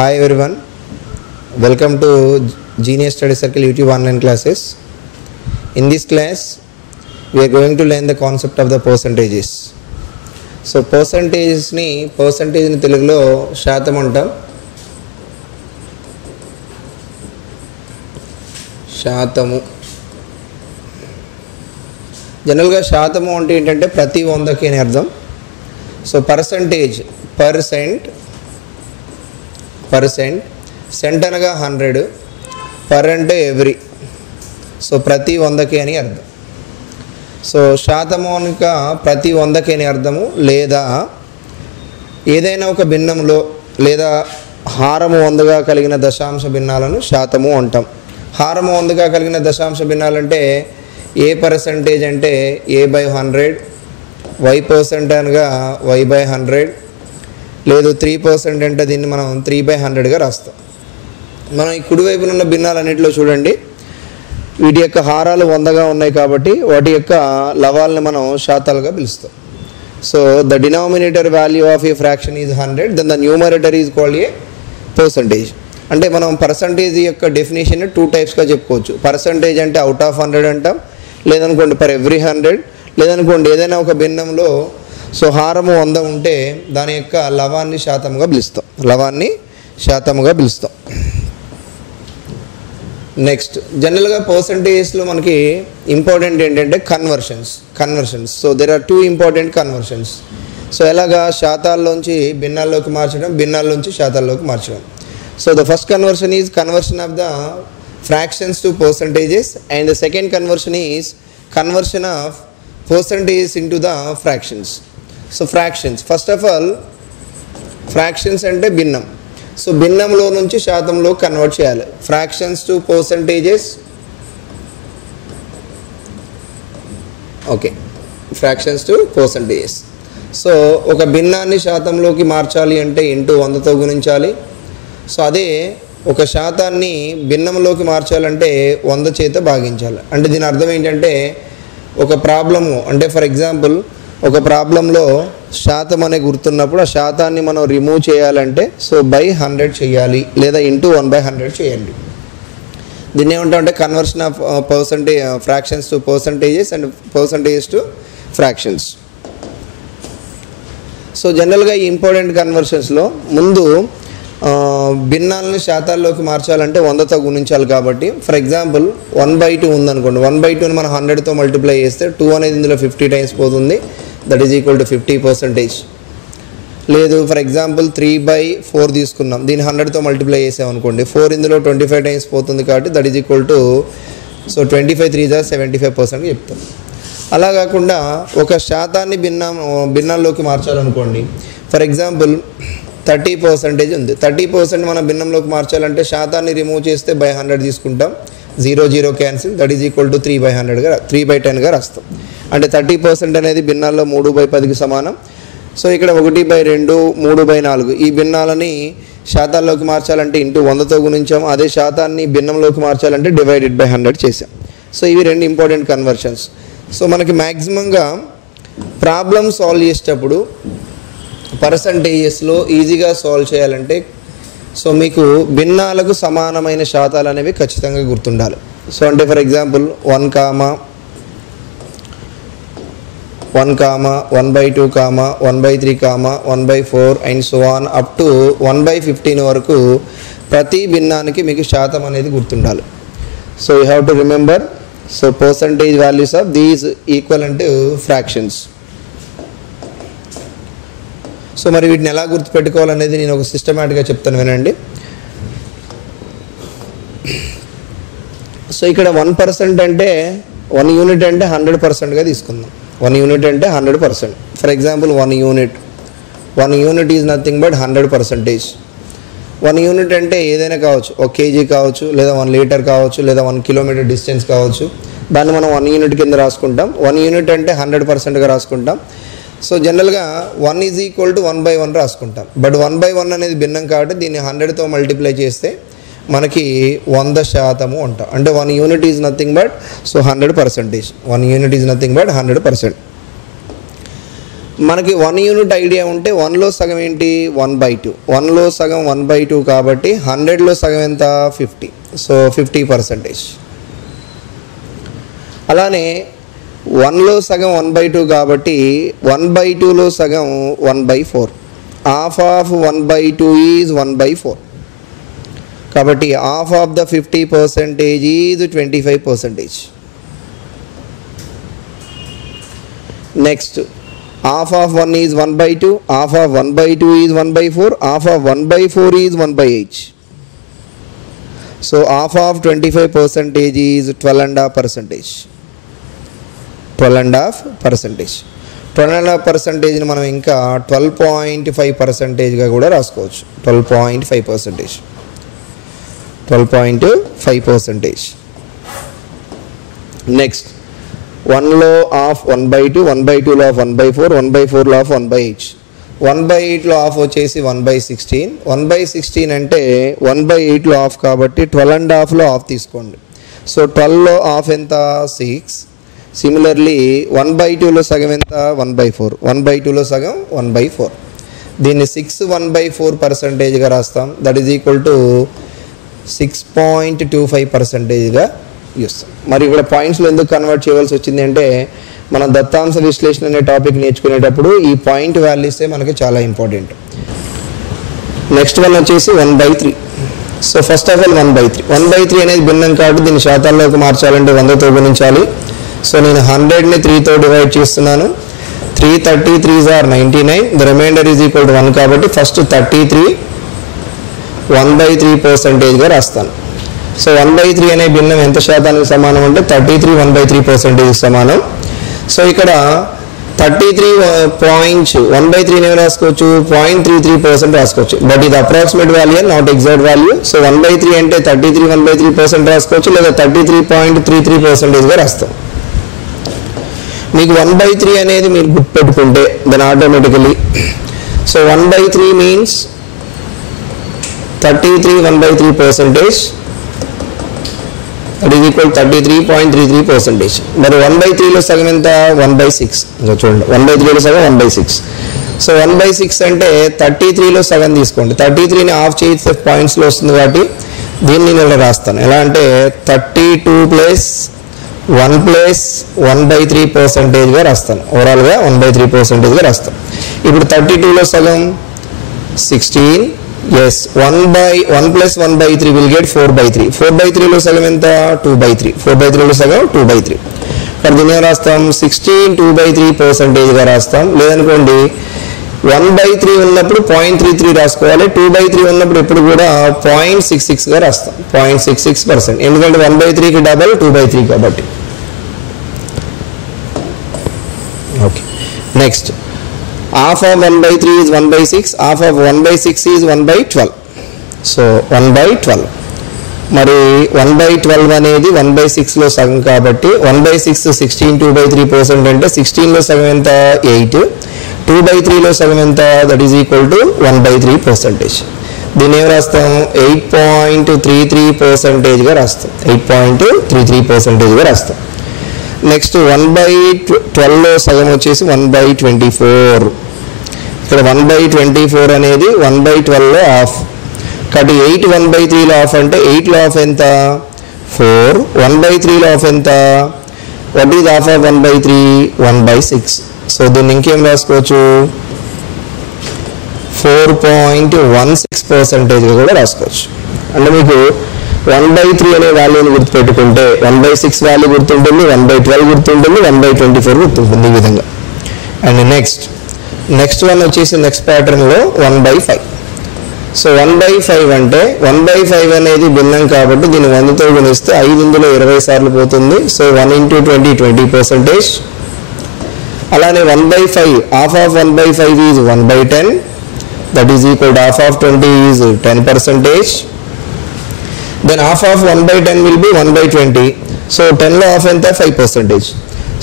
Hi everyone, welcome to Genius Study Circle YouTube online classes. In this class, we are going to learn the concept of the percentages. So percentage ni telugulo శాతం అంటాం. శాతము జనరల్గా శాతము అంటే ఏంటంటే ప్రతి 100కి అని అర్థం. సో పర్సెంటేజ్ పర్సెంట్ సెంట్ అనగా 100, పర్ అంటే ఎవ్రీ, సో ప్రతి 100కి అని అర్థం. సో శాతము అనక ప్రతి 100కి అని అర్థము, లేదా ఏదైనా ఒక భిన్నంలో లేదా హారము 100గా కలిగిన దశాంశ భిన్నాలను శాతము అంటాం. హారము 100గా కలిగిన దశాంశ భిన్నాలంటే ఏ పర్సెంటేజ్ అంటే a/100, y% అనగా y/100, లేదు 3% అంటే దీన్ని మనం 3/100గా రాస్తాం. మనం ఈ కుడివైపున ఉన్న భిన్నాలన్నింటిలో చూడండి, వీటి యొక్క హారాలు 100గా ఉన్నాయి కాబట్టి వాటి యొక్క లవాల్ని మనం శాతాలుగా పిలుస్తాం. So the denominator value of a fraction is 100, then the numerator is called a percentage. అంటే మనం పర్సంటేజ్ యొక్క డెఫినేషన్ 2 టైప్స్గా చెప్పుకోవచ్చు. పర్సంటేజ్ అంటే అవుట్ ఆఫ్ 100 అంటాం, లేదనుకోండి పర్ ఎవ్రీ 100, లేదనుకోండి ఏదైనా ఒక భిన్నంలో సో హారము 100 ఉంటే దాని యొక్క లవాన్ని శాతముగా పిలుస్తాం. నెక్స్ట్ జనరల్గా పర్సంటేజెస్లో మనకి ఇంపార్టెంట్ ఏంటంటే conversions. So there are 2 important conversions. So ఎలాగా శాతాల్లోంచి భిన్నాల్లోకి మార్చడం, భిన్నాల్లోంచి శాతాల్లోకి మార్చడం. So the first conversion is conversion of the fractions to percentages, and the second conversion is conversion of percentages into the fractions. So fractions, first of all fractions అంటే భిన్నం. So భిన్నంలో నుంచి శాతంలో కన్వర్ట్ చేయాలి. Fractions to percentages, okay, fractions to percentages. So ఒక భిన్నాన్ని శాతంలోకి మార్చాలి అంటే into 100తో గుణించాలి. So అదే ఒక శాతాన్ని భిన్నంలోకి మార్చాలంటే 100 చేత భాగించాలి. అంటే దీని అర్థం ఏంటంటే ఒక ప్రాబ్లము అంటే ఫర్ ఎగ్జాంపుల్ ఒక ప్రాబ్లంలో శాతం అనే గుర్తున్నప్పుడు ఆ శాతాన్ని మనం రిమూవ్ చేయాలంటే సో బై 100 చేయాలి, లేదా ఇంటూ 1/100 చేయండి. దీన్ని ఏమంటామంటే conversion of fractions to percentages and percentages to fractions. So జనరల్గా ఈ ఇంపార్టెంట్ కన్వర్షన్స్లో ముందు భిన్నాలను శాతాల్లోకి మార్చాలంటే 100తో గుణించాలి కాబట్టి ఫర్ ఎగ్జాంపుల్ 1/2 ఉందనుకోండి, 1/2ని మనం 100తో మల్టిప్లై చేస్తే 2 అనేది ఇందులో 50 టైమ్స్ పోతుంది, దట్ ఈజ్ ఈక్వల్ టు 50%. లేదు ఫర్ ఎగ్జాంపుల్ 3/4 తీసుకున్నాం, దీన్ని 100తో మల్టిప్లై చేసామనుకోండి, 4 ఇందులో 25 టైమ్స్ పోతుంది కాబట్టి that is equal to so 25 3 75% చెప్తాం. అలా కాకుండా ఒక శాతాన్ని భిన్నాల్లోకి మార్చాలనుకోండి, ఫర్ ఎగ్జాంపుల్ 30% ఉంది, 30% మనం భిన్నంలోకి మార్చాలంటే శాతాన్ని రిమూవ్ చేస్తే బై 100 తీసుకుంటాం, 0 cancel, that is equal to 3/10గా రాస్తాం. అంటే 30% అనేది భిన్నాల్లో 3/10కి సమానం. సో ఇక్కడ 1/2, 3/4 ఈ భిన్నాలని శాతాల్లోకి మార్చాలంటే ఇంటూ 100తో గుణించాం, అదే శాతాన్ని భిన్నంలోకి మార్చాలంటే డివైడెడ్ బై 100 చేసాం. సో ఇవి 2 ఇంపార్టెంట్ కన్వర్షన్స్. సో మనకి మ్యాక్సిమంగా ప్రాబ్లమ్ సాల్వ్ చేసేటప్పుడు పర్సంటేజెస్లో ఈజీగా సాల్వ్ చేయాలంటే సో మీకు భిన్నాలకు సమానమైన శాతాలు అనేవి ఖచ్చితంగా గుర్తుండాలి. సో అంటే for example 1, 1/2, 1/3, 1/4 and so on up to 1/15 వరకు ప్రతి భిన్నానికి మీకు శాతం అనేది గుర్తుండాలి. So you have to remember so percentage values of these equal to fractions. So మరి వీటిని ఎలా గుర్తుపెట్టుకోవాలనేది నేను ఒక సిస్టమేటిక్గా చెప్తాను, వినండి. సో ఇక్కడ 1% అంటే 1 యూనిట్ అంటే 100%గా తీసుకుందాం. 1 యూనిట్ అంటే 100%. For example 1 unit is nothing but 100%. 1 unit అంటే ఏదైనా కావచ్చు, 1 kg కావచ్చు, లేదా 1 లీటర్ కావచ్చు, లేదా 1 కిలోమీటర్ డిస్టెన్స్ కావచ్చు. దాన్ని మనం 1 యూనిట్ కింద రాసుకుంటాం. 1 యూనిట్ అంటే 100%గా రాసుకుంటాం. సో జనరల్గా 1 ఈజ్ ఈక్వల్ టు 1/1 రాసుకుంటాం. బట్ 1/1 అనేది భిన్నం కాబట్టి దీన్ని 100తో మల్టిప్లై చేస్తే మనకి 100% అంటాం. అంటే 1 unit is nothing but so 100%. 1 unit is nothing but 100%. మనకి 1 యూనిట్ ఐడియా ఉంటే 1లో సగం ఏంటి 1/2, 1లో సగం 1/2 కాబట్టి 100లో సగం ఎంత 50, సో 50%. అలానే 1లో సగం 1/2 కాబట్టి 1/2లో సగం 1/4, హాఫ్ ఆఫ్ 1/2 ఈజ్ 1/4 కాబట్టి half of the 50% is 25%. Next half of 1 is 1/2, half of 1/2 is 1/4, half of 1/4 is 1/8. So half of 25% is 12.5%. 12.5%. 12.5% మనం ఇంకా 12.5%గా కూడా రాసుకోవచ్చు. 12.5%. 12.5%. నెక్స్ట్ 1లో ఆఫ్ 1/2, 1/2లో ఆఫ్ 1/4, 1/4లో ఆఫ్ 1/8. 1/8లో ఆఫ్ వచ్చేసి 1/16. 1/16 అంటే 1/8లో ఆఫ్ కాబట్టి 12.5లో ఆఫ్ తీసుకోండి. సో 12లో ఆఫ్ ఎంత 6. సిమిలర్లీ 1/2లో సగం ఎంత 1/4, 1/2లో సగం 1/4. దీన్ని 6 1/4%గా రాస్తాం. దట్ ఈజ్ ఈక్వల్ టు 6.25%గా యూస్తాం. మరి ఇక్కడ పాయింట్స్లో ఎందుకు కన్వర్ట్ చేయవలసి వచ్చింది అంటే మనం దత్తాంశ విశ్లేషణ అనే టాపిక్ నేర్చుకునేటప్పుడు ఈ పాయింట్ వాల్యూసే మనకి చాలా ఇంపార్టెంట్. నెక్స్ట్ వన్ వచ్చేసి 1/3. So first of all 1/3. 1/3 అనేది భిన్నం కాబట్టి దీన్ని శాతాల్లోకి మార్చాలంటే 100తో గుణించాలి. సో నేను 100ని 3తో డివైడ్ చేస్తున్నాను. 333s are 99. The remainder is equal to 1 కాబట్టి ఫస్ట్ 33 1/3%గా రాస్తాను. సో 1/3 అనే భిన్నం ఎంత శాతానికి సమానం అంటే 33 1/3% సమానం. సో ఇక్కడ 33.1/3 ఏమి రాసుకోవచ్చు 0.33% రాసుకోవచ్చు. బట్ ఇది approximate value not exact value. So 1/3 అంటే 33 1/3% రాసుకోవచ్చు లేదా 33.33%గా రాస్తాం. మీకు 1/3 అనేది మీరు గుర్తుపెట్టుకుంటే then automatically so 1/3 means 33 1/3%. That is equal to 33.33%. మరి 1/3లో సగం ఎంత 1/6. చూడండి 1/3లో సగం 1/6. సో 1/6 అంటే 33లో సగం తీసుకోండి. 33ని హాఫ్ చేస్తే పాయింట్స్లో వస్తుంది కాబట్టి దీన్ని నేను రాస్తాను. ఎలా అంటే 32 + 1 + 1/3%గా రాస్తాను. ఓవరాల్గా 1/3%గా రాస్తాను. ఇప్పుడు 32లో సగం 16. Yes, 1 + 1/3 will get 4/3. 4/3లో సగం ఎంత 2/3. 4/3లో సగం 2/3. మరి దీన్ని ఏం రాస్తాం 16 2/3%గా రాస్తాం. లేదనుకోండి 1/3 ఉన్నప్పుడు 0.33 రాసుకోవాలి. 2/3 ఉన్నప్పుడు ఎప్పుడు కూడా 0.66గా రాస్తాం. 0.66%. ఎందుకంటే 1/3కి డబల్ 2/3 కాబట్టి. Okay next half of 1/3 is 1/6. half of 1/6 is 1/12. So 1/12. మరి 1/12 అనేది 1/6లో సగం కాబట్టి 1/6 16 2/3% అంటే 16లో సగం ఎంత 8. 2/3లో సగం ఎంత దట్ ఈజ్ ఈక్వల్ టు 1/3%. దీన్ని ఏం రాస్తాం 8.33%గా రాస్తాం. 8.33%గా రాస్తాం. నెక్స్ట్ 1/12లో సగం వచ్చేసి 1/24. ఇక్కడ 1/24 అనేది 1/12లో ఆఫ్ కాబట్టి 8 1/3లో ఆఫ్ అంటే 8లో ఆఫ్ ఎంత 4. 1/3లో ఆఫ్ ఎంత what is half of 1/3 1/6. So దీన్ని ఇంకేం రాసుకోవచ్చు 4.16%గా కూడా రాసుకోవచ్చు. అంటే మీకు 1/3 అనే వాల్యూని గుర్తుపెట్టుకుంటే 1/6 వాల్యూ గుర్తుంటుంది, 1/12 గుర్తుంటుంది, 1/24 గుర్తుంటుంది ఈ విధంగా. అండ్ నెక్స్ట్ వన్ వచ్చేసి నెక్స్ట్ ప్యాటర్న్లో 1/5. సో 1/5 అంటే 1/5 అనేది భిన్నం కాబట్టి దీన్ని 100తో గుణిస్తే 5 ఇందులో 20 సార్లు పోతుంది. సో 1 × 20 20%. అలానే 1/5 half of 1/5 is 1/10. That is equal to half of 20 is 10%. Then half of 1/10 will be 1/20. So 10లో half ఎంత 5%.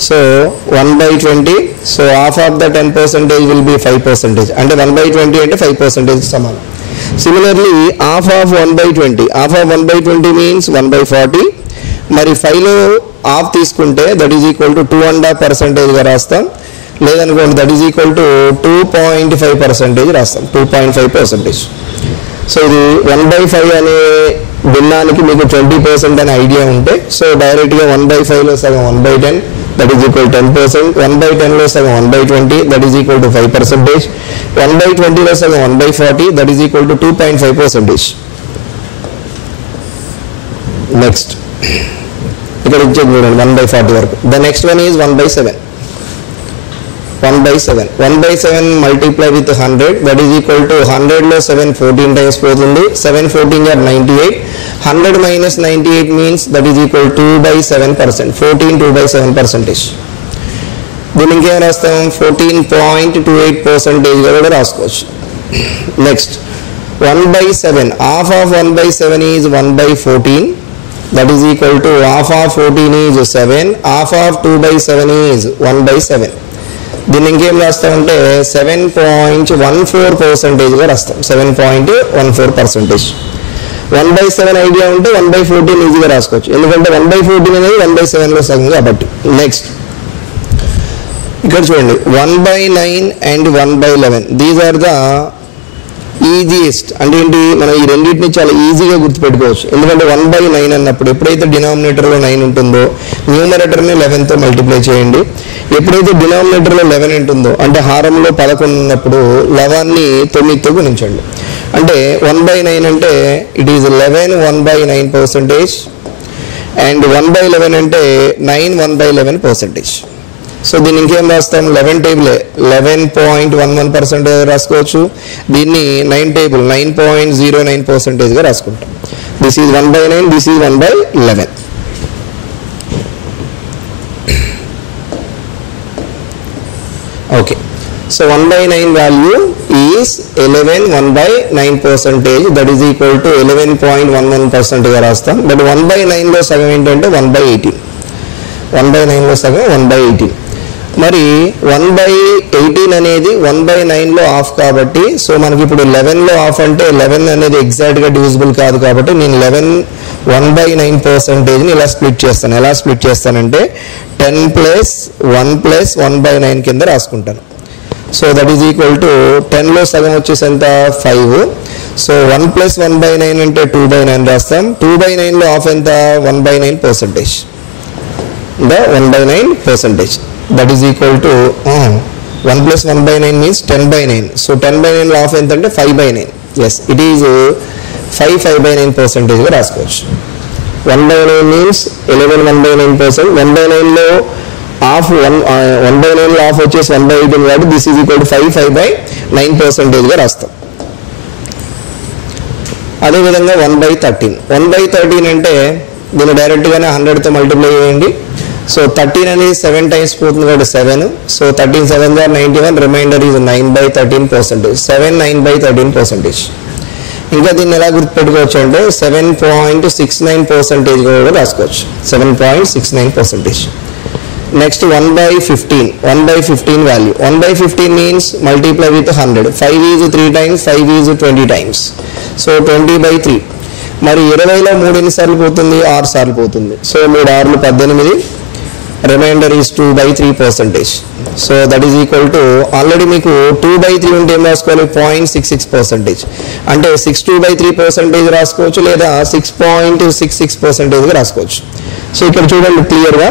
So 1/20. So half of the 10% will be 5%. అంటే 1/20 అంటే 5% సమానం. Similarly half of 1/20. half of 1/20 means 1/40. మరి 5లో half తీసుకుంటే that is equal to 2.5%గా రాస్తాం. లేదనుకోండి that is equal to 2.5% రాస్తాం, 2.5%. So ఇది 1/5 అనే భిన్నానికి మీకు 20% అనే ఐడియా ఉంటే, సో డైరెక్ట్గా 1/5లో సగం 1/10 దట్ ఈజ్ ఈక్వల్ 10%, 1/10లో సగం 1/20 దట్ ఈజ్ ఈక్వల్ టు 5%, 1/20లో సగం 1/40 that is equal to 2.5%. Next ఇక్కడ ఇచ్చేది చూడండి 1/40 వరకు. The next one is 1/7. 1/7 multiply with 100 that is equal to 100లో 7 14 టైమ్స్ పోతుంది, 7 14 are 98, 100 minus 98 means that is equal to 2/7%, 14 2/7%. దీన్ని ఇంకేం రాస్తాం 14.28% కూడా రాసుకోవచ్చు. Next 1/7, half of 1/7 is 1/14 that is equal to half of 14 is 7, half of 2/7 is 1/7. దీన్ని ఇంకేం రాస్తామంటే 7.14% గా రాస్తాం, 7.14%. 1/7 ఐడియా ఉంటే 1/14 ఈజీగా రాసుకోవచ్చు, ఎందుకంటే 1/14 అనేది 1/7లో సగం కాబట్టి. నెక్స్ట్ ఇక్కడ చూడండి 1/9 and 1/11 these are the easiest. అంటే ఏంటి, మనం ఈ రెండింటిని చాలా ఈజీగా గుర్తుపెట్టుకోవచ్చు, ఎందుకంటే 1/9 అన్నప్పుడు ఎప్పుడైతే డినామినేటర్లో 9 ఉంటుందో న్యూమరేటర్ని 11తో మల్టిప్లై చేయండి. ఎప్పుడైతే డినామినేటర్లో 11 ఉంటుందో అంటే హారంలో 11 ఉన్నప్పుడు 11ని 9తో గుణించండి. అంటే 1/9 అంటే ఇట్ ఈజ్ 11 1/9% అండ్ 1/11 అంటే 9 1/11%. సో దీన్ని ఇంకేం రాస్తాం 11 టేబుల్ 11.11% రాసుకోవచ్చు, దీన్ని 9 టేబుల్ 9.09%గా రాసుకుంటాం. This is 1/9, this is 1/11. Okay, so 1/9 value is 11 1/9%, that is equal to 11.11%గా రాస్తాం. బట్ 1/9లో సగం ఏంటంటే 1/18, 1/9లో సగం 1/18. మరి 1/18 అనేది 1/9లో హాఫ్ కాబట్టి, సో మనకి ఇప్పుడు 11లో హాఫ్ అంటే 11 అనేది ఎగ్జాక్ట్గా డివిజిబుల్ కాదు కాబట్టి నేను 11 1/9%ని ఇలా స్ప్లిట్ చేస్తాను. ఎలా స్ప్లిట్ చేస్తానంటే 10 + 1 + 1/9 కింద రాసుకుంటాను. So that is equal to 10లో సగం వచ్చేసి ఎంత 5, సో 1 + 1/9 అంటే 2/9 రాస్తాం. 2/9లో హాఫ్ ఎంత 1/9%, the 1/9%. That is equal to 1 + 1/9 means 10/9. So 10/9లో హాఫ్ ఎంత అంటే 5/9. ఎస్, ఇట్ ఈజ్ 5/9%గా రాసుకోవచ్చు. 1/9 మీన్స్ 11 1/9%. 1/9లో హాఫ్ 1/9లో హాఫ్ వచ్చేసి 1/18 కాబట్టి దిస్ ఈజ్ ఈక్వల్ టు 5/9%గా రాస్తాం. అదేవిధంగా 1/13. 1/13 అంటే దీన్ని డైరెక్ట్గానే 100తో మల్టిప్లై చేయండి. సో 13 అనేది 7 టైమ్స్ పోతుంది కాబట్టి 7, సో 13 7 are 91, రిమైండర్ ఈజ్ 9/13%, 7 9/13%. ఇంకా దీన్ని ఎలా గుర్తుపెట్టుకోవచ్చు అంటే 7.69% కూడా రాసుకోవచ్చు, 7.69%. Next 1/15. 1/15 value 1/15 means multiply with 100. 5 is 3 times, 5 is 20 times, so 20/3. మరి 20లో 3 ఎన్నిసార్లు పోతుంది 6 సార్లు పోతుంది, సో 3 6లు 18, remainder is 2/3%. So that is equal to already మీకు 2/3 ఉంటే ఏం రాసుకోవాలి 0.66%, అంటే 62/3% రాసుకోవచ్చు లేదా 6.66%గా రాసుకోవచ్చు. సో ఇక్కడ చూడండి క్లియర్గా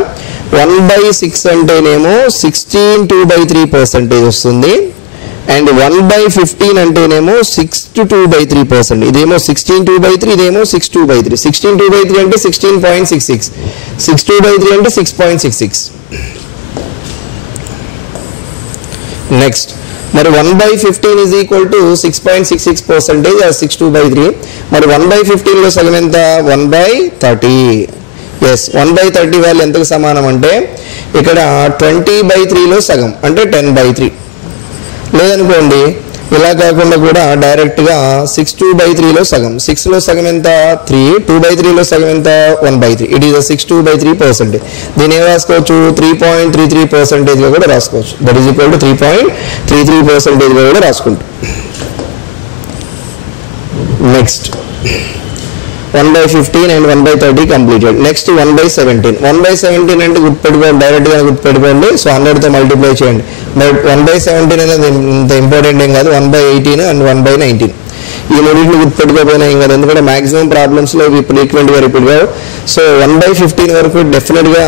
1/6 అంటేనేమో 16 వస్తుంది, అండ్ 1/15 అంటేనేమో 62/3%. ఇదేమో 16 ఇదేమో 62/3. 16 అంటే 16.66, 62/3 అంటే 6.66. నెక్స్ట్ మరి 1/15 ఈజ్ ఈక్వల్ టు 6.66% 62/3. మరి 1/15లో సగం ఎంత 1/30. ఎస్, 1/30 వాల్యూ ఎంతకు సమానం అంటే ఇక్కడ 20/3లో సగం అంటే 10/3. లేదనుకోండి ఇలా కాకుండా కూడా డైరెక్ట్గా 62/3లో సగం, 6లో సగం ఎంత 3, 2/3లో సగం ఎంత 1/3. It is 62/3%. దీన్ని ఏం రాసుకోవచ్చు 3.33%గా కూడా రాసుకోవచ్చు. దట్ ఈజ్ ఈక్వల్ టు 3.33%గా కూడా రాసుకుంటాం. Next 1/15 and 1/30 completed. Next 1/17. 1/17 అంటే గుర్తుపెట్టుకోండి, డైరెక్ట్గా గుర్తుపెట్టుకోండి. సో 100తో మల్టిప్లై చేయండి. బట్ 1/17 అనేది ఇంత ఇంపార్టెంట్ ఏం కాదు. 1/18 అండ్ 1/19 ఈ మూడింటిని గుర్తుపెట్టుకోకపోయినా ఏం కాదు, ఎందుకంటే మాక్సిమం ప్రాబ్లమ్స్లో ఇవి ఫ్రీక్వెంట్గా రిపీట్ కావు. సో 1/15 వరకు డెఫినెట్గా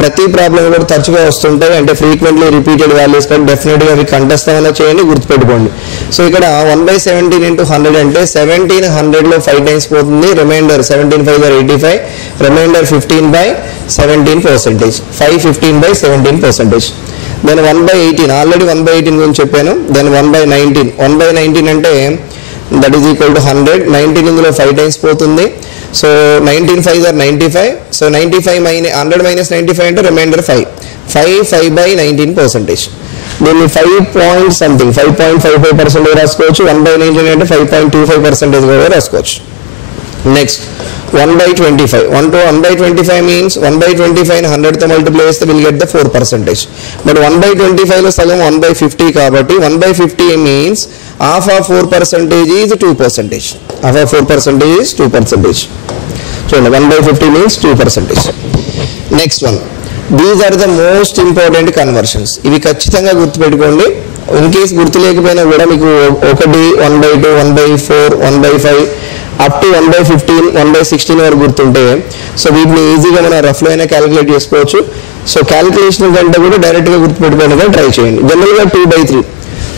ప్రతి ప్రాబ్లం కూడా తరచుగా వస్తుంటాయి, అంటే ఫ్రీక్వెంట్లీ రిపీటెడ్ వాల్యూస్ కానీ డెఫినెట్గా అవి కంఠస్థమైనా చేయండి, గుర్తుపెట్టుకోండి. సో ఇక్కడ 1/17 into 100 అంటే 17 100లో 5 times పోతుంది, రిమైండర్ 17 5 are 85, రిమైండర్ 15/17%, 5 15/17%. దెన్ 1/18 ఆల్రెడీ 1/18 గురించి చెప్పాను. దెన్ 1/19, 1/19 అంటే దట్ ఈజ్ ఈక్వల్ టు 100, 19 ఇందులో 5 times పోతుంది. సో 19 5 are 95, సో 95 100 minus 95 అంటే రిమైండర్ 5, 5/19%. దీన్ని 5.55% రాసుకోవచ్చు. 1/19 అంటే 5.25% కూడా రాసుకోవచ్చు. నెక్స్ట్ 1/25. 1/25 means 1/25 100తో మల్టిప్లై చేస్తే విల్ గెట్ ద 4%. బట్ 1/25లో సగం 1/50 కాబట్టి 1/50 means half of 4% is 2%. Half of 4% is 2%. చూడండి, 1/50 means 2%. Next one, these are the most important conversions. ఇవి ఖచ్చితంగా గుర్తుపెట్టుకోండి. ఇన్ కేస్ గుర్తు లేకపోయినా కూడా మీకు 1, 1/2, 1/4, 1/5 అప్ టు 1/15, 1/16 వరకు గుర్తుంటే సో వీటిని ఈజీగా మనం రఫ్లో అయినా క్యాలిక్యులేట్ చేసుకోవచ్చు. సో క్యాలిక్యులేషన్ కంటే కూడా డైరెక్ట్గా గుర్తుపెట్టుకోవడానికి ట్రై చేయండి. జనరల్గా 2/3.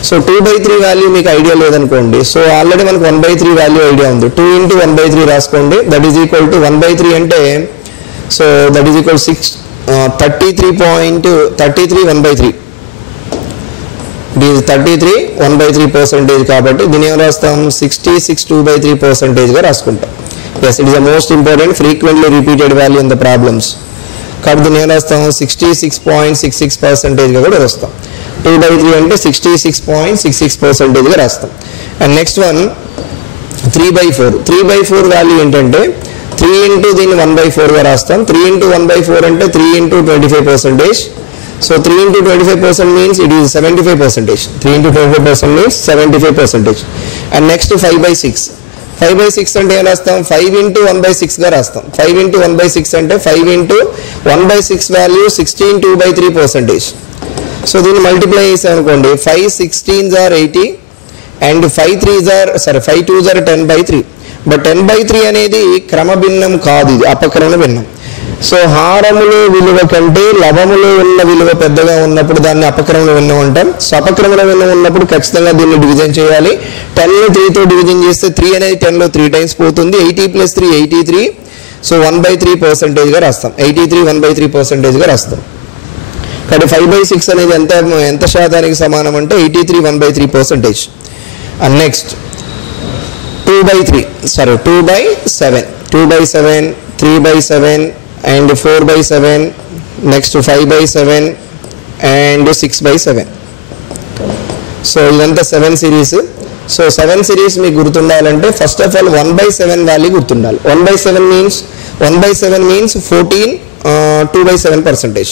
సో 2/3 వాల్యూ మీకు ఐడియా లేదనుకోండి, సో ఆల్రెడీ మనకు 1/3 వాల్యూ ఐడియా ఉంది. 2 into 1/3 రాసుకోండి. దట్ ఈజ్ ఈక్వల్ టు 1/3 అంటే so that is equal 33 1/3. It is 33 1/3% కాబట్టి దీని ఏం రాస్తాం, 66 2/3%గా రాసుకుంటాం. Yes, it is the most important frequently repeated value in the problems కాబట్టి దీన్ని ఏం రాస్తాం, 66.66%గా కూడా రాస్తాం. 2/3 అంటే 66.66%గా రాస్తాం. And next one 3/4. 3/4 వాల్యూ ఏంటంటే 3 into దీన్ని 1/4గా రాస్తాం. 3 into 1/4 అంటే 3 into 25%. So 3 into 25% means it is 75%. 3 into 25% means 75%. And next 5/6. 5/6 అంటే ఏం రాస్తాం, 5 into 1/6గా రాస్తాం. 5 into 1/6 అంటే 5 into 1/6 వాల్యూ 16 2/3%. సో దీన్ని మల్టిప్లై చేసాం అనుకోండి, 5 16s are 80 and 5 2s are 10/3. But 10/3 అనేది క్రమభిన్నం కాదు, ఇది అపక్రమ భిన్నం. సో హారములో విలువ కంటే లవములో ఉన్న విలువ పెద్దగా ఉన్నప్పుడు దాన్ని అపక్రమ భిన్నం అంటాం. సో అపక్రమ భిన్నం ఉన్నప్పుడు ఖచ్చితంగా దీన్ని డివిజన్ చేయాలి. 10ని 3తో డివిజన్ చేస్తే 3 అనేది 10లో 3 times పోతుంది. 80 + 3 83. సో 1/3%గా రాస్తాం. 83 1/3%గా రాస్తాం. కాబట్టి 5/6 అనేది ఎంత శాతానికి సమానం అంటే 83 1/3%. And next 2/7, 3/7 and 4/7, next 5/7 and 6/7. So ఇదంతా 7 సిరీస్. సో 7 సిరీస్ మీకు గుర్తుండాలంటే ఫస్ట్ ఆఫ్ ఆల్ 1/7 వాల్యూ గుర్తుండాలి. 1/7 means 14 2/7%.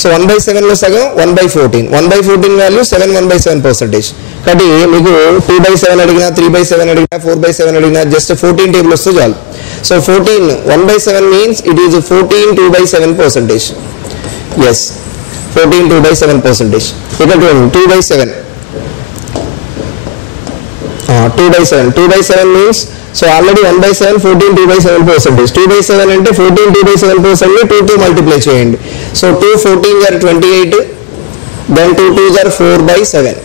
సో 1/7లో సగం 1/14. 1/14 వాల్యూ 7 1/7%. కాబట్టి మీకు 2/7 అడిగినా, 3/7 అడిగినా, 4/7 అడిగినా జస్ట్ 14 టేబుల్ వస్తే చాలు. So 14 1/7 means it is 14 2/7%. Yes, 14 2/7%. ఇక్కడ 2/7. 2/7 means సో ఆల్రెడీ 1/7 14 2/7%. 2/7 అంటే 14 2/7%ని 2తో మల్టిప్లై చేయండి. So 2 14 are 28, then 2 2s are 4/7.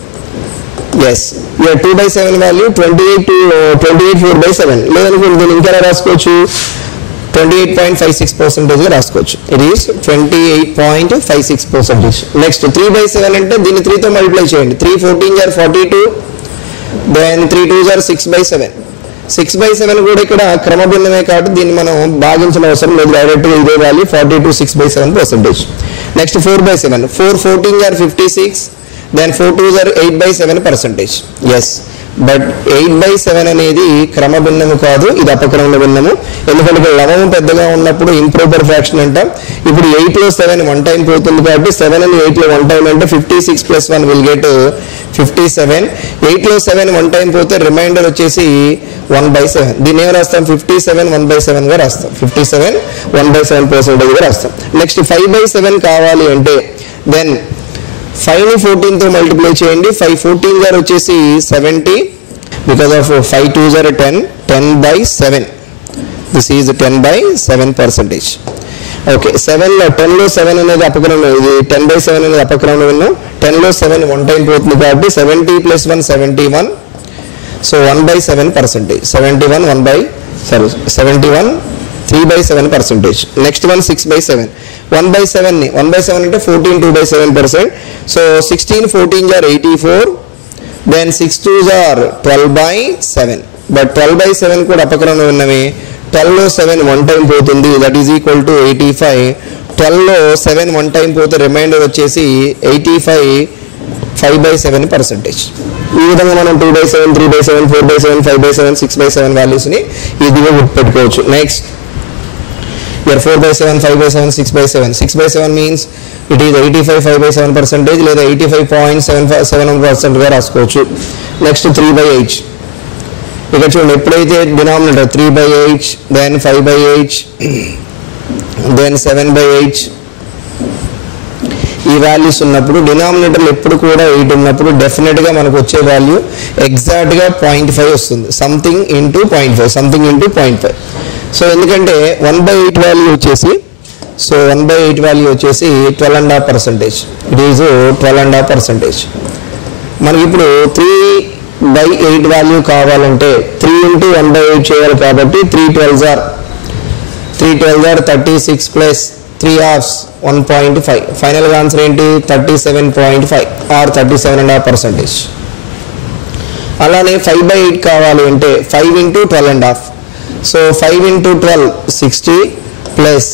Yes, ఇక 2/7 వాల్యూ 28 4/7. లేదనుకోండి దీన్ని ఇంకా రాసుకోవచ్చు, 28.56%గా రాసుకోవచ్చు. It is 28.56%. నెక్స్ట్ 3/7 అంటే దీన్ని 3తో మల్టిప్లై చేయండి. 3 14 are 42, దెన్ 3 2s are 6/7. 6/7 కూడా ఇక్కడ క్రమభిన్నమే కాబట్టి దీన్ని మనం భాగించిన అవసరం లేదు, డైరెక్ట్గా ఇదే value 42 6/7%. Next 4/7. 4 14 are 56, then 4 2s are 8/7%. Yes, but 8/7 అనేది క్రమభిన్నము కాదు, ఇది అపక్రమ భిన్నము. ఎందుకంటే ఇక్కడ లవము పెద్దగా ఉన్నప్పుడు ఇంప్రాపర్ ఫ్రాక్షన్ అంటాం. ఇప్పుడు 8లో 7 1 టైం పోతుంది కాబట్టి 7 అని 8లో 1 టైం అంటే 56 + 1 విల్ గెట్ 57. 8లో 7 1 టైం పోతే రిమైండర్ వచ్చేసి 1/7. దీన్ని ఏం రాస్తాం? 57 1/7 గా రాస్తాం. 57 1/7% రాస్తాం. నెక్స్ట్ 5/7 కావాలి అంటే దెన్ 5ని 14తో మల్టిప్లై చేయండి. 5 14 గారు వచ్చేసి 70, because of 5 2s are 10, 10/7. This is 10/7%. Okay, 10లో 7 అనేది అపక్రమం, ఇది 10/7 అనేది అపక్రమం విన్నాం. 10లో 7 1 టైం పోతుంది కాబట్టి 70 + 1 71. సో 1/7%. 71 3/7%. Next one 6/7. 1/7 అంటే 14 2/7%. So 16 14 are 84. Then 6 2s are 12/7. But 12/7 కూడా అపక్రమం ఉన్నవి. 12లో 7 1 టైం పోతుంది, దట్ ఈజ్ ఈక్వల్ టు 85. 12లో 7 1 టైం పోతే రిమైండర్ వచ్చేసి 85 5/7%. ఈ విధంగా మనం 2/7 3/7 4/7 5/7 6/7 వాల్యూస్ని ఈజీగా గుర్తుపెట్టుకోవచ్చు. Next here 4/7 5/7 6/7. 6/7 means it is 85 5/7% లేదా 85.77% గా రాసుకోవచ్చు. నెక్స్ట్ 3/8. ఇక్కడ చూడండి, ఎప్పుడైతే డినామినేటర్ 3/8 దెన్ 5/8 దెన్ 7/8 ఈ వాల్యూస్ ఉన్నప్పుడు డినామినేటర్లు ఎప్పుడు కూడా 8 ఉన్నప్పుడు డెఫినెట్గా మనకు వచ్చే వాల్యూ ఎగ్జాక్ట్గా 0.5 వస్తుంది. Something into 0.5. సో ఎందుకంటే 1/8 వాల్యూ వచ్చేసి 12.5%. It is 12.5%. మనకి ఇప్పుడు 3/8 వాల్యూ కావాలంటే 3 × 1/8 చేయాలి కాబట్టి 3 12s are 36 + 3 halves 1.5. ఫైనల్గా ఆన్సర్ ఏంటి? 37.5 ఆర్ 37.5%. అలానే 5/8 కావాలి అంటే 5 × 12.5. సో 5 × 12 60 ప్లస్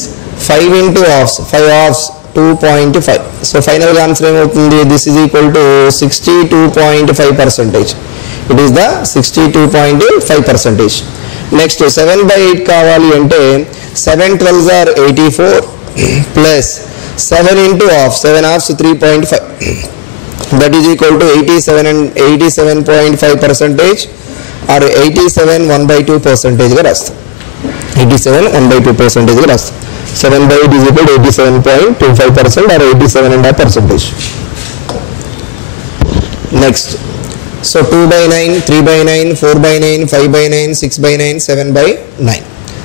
5 × halves 5 halves 2.5. సో ఫైనల్గా ఆన్సర్ ఏమవుతుంది? This is equal to 62.5%. It is the 62.5%. Next 7/8 కావాలి అంటే 7 12s are 84 plus 7 × half 7 halves 3.5. That is equal to 87.5% or 87 1/2% గా రాస్తాం. 87 1/2% గా రాస్తాం. 7/8 is equal to 87.25% or 87.5%. Next so 2/9 3/9 4/9 5/9 6/9 7/9.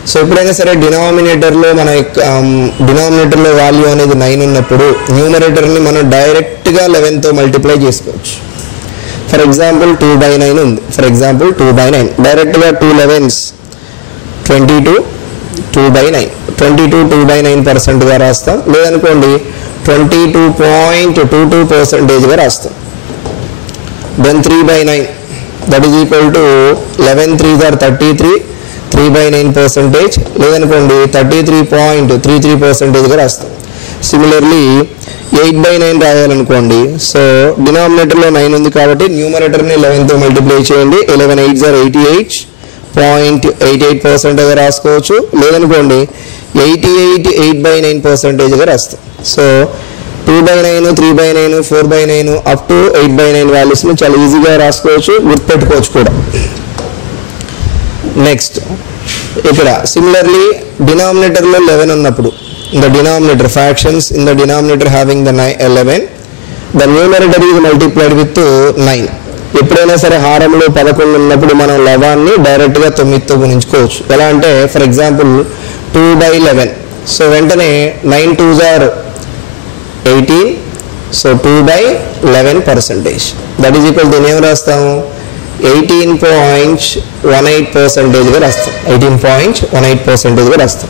So ఎప్పుడైనా సరే డినామినేటర్లో డినామినేటర్లో వాల్యూ అనేది 9 ఉన్నప్పుడు న్యూమరేటర్ని మనం డైరెక్ట్గా 11తో మల్టిప్లై చేసుకోవచ్చు. ఫర్ ఎగ్జాంపుల్ 2/9 ఉంది. 2/9 డైరెక్ట్గా 2 11s 22 2/9. 22 2/9%గా రాస్తాం. లేదనుకోండి 22.22%గా రాస్తాం. Then 3/9 that is equal to 11 3s are 33 3/9%. లేదనుకోండి 33.33%గా రాస్తాం. సిమిలర్లీ 8/9 రాయాలనుకోండి. సో డినామినేటర్లో 9 ఉంది కాబట్టి న్యూమరేటర్ని 11తో మల్టిప్లై చేయండి. 11 8s are 88.88%గా రాసుకోవచ్చు. లేదనుకోండి 88 8/9%గా రాస్తాం. సో 2/9 3/9 4/9 అప్ టు 8/9 వాల్యూస్ని చాలా ఈజీగా రాసుకోవచ్చు, గుర్తుపెట్టుకోవచ్చు కూడా. నెక్స్ట్ ఇక్కడ సిమిలర్లీ డినామినేటర్లో 11 ఉన్నప్పుడు in the denominator fractions in the denominator having the 11 the numerator is multiplied with 9. ఎప్పుడైనా సరే హారంలో 11 ఉన్నప్పుడు మనం లవాన్ని డైరెక్ట్గా 9తో గుణించుకోవచ్చు. ఎలా అంటే ఫర్ ఎగ్జాంపుల్ 2/11. సో వెంటనే 9 2s are 18. So 2/11%. That is equal దీన్ని ఏం రాస్తాము? 18.18%గా రాస్తాం. 18.18%గా రాస్తాం.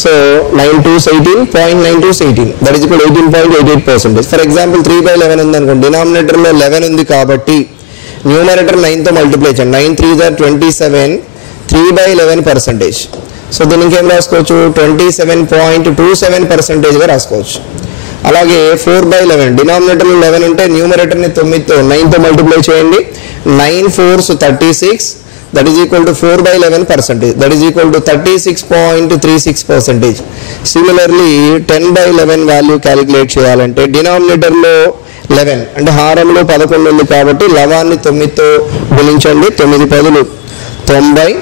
So 9 2s 18 0.92 18 that is equal 18.88%. For example 3/11 ఉంది అనుకోండి. డినామినేటర్లో 11 ఉంది కాబట్టి న్యూమరేటర్ 9తో మల్టిప్లై చేయండి. 9 3s are 27 3/11%. సో దీనికి ఏం రాసుకోవచ్చు? 27.27%గా రాసుకోవచ్చు. అలాగే 4/11 డినామినేటర్లో 11 ఉంటే న్యూమరేటర్ని 9తో 9తో మల్టిప్లై చేయండి. 9 4s 36, that is equal to 4/11%, that is equal to 36.36%. Similarly 10/11 value calculate చేయాలంటే డినామినేటర్లో 11 అంటే హారంలో 11 ఉంది కాబట్టి లవాన్ని 9తో గుణించండి. 9 10 90.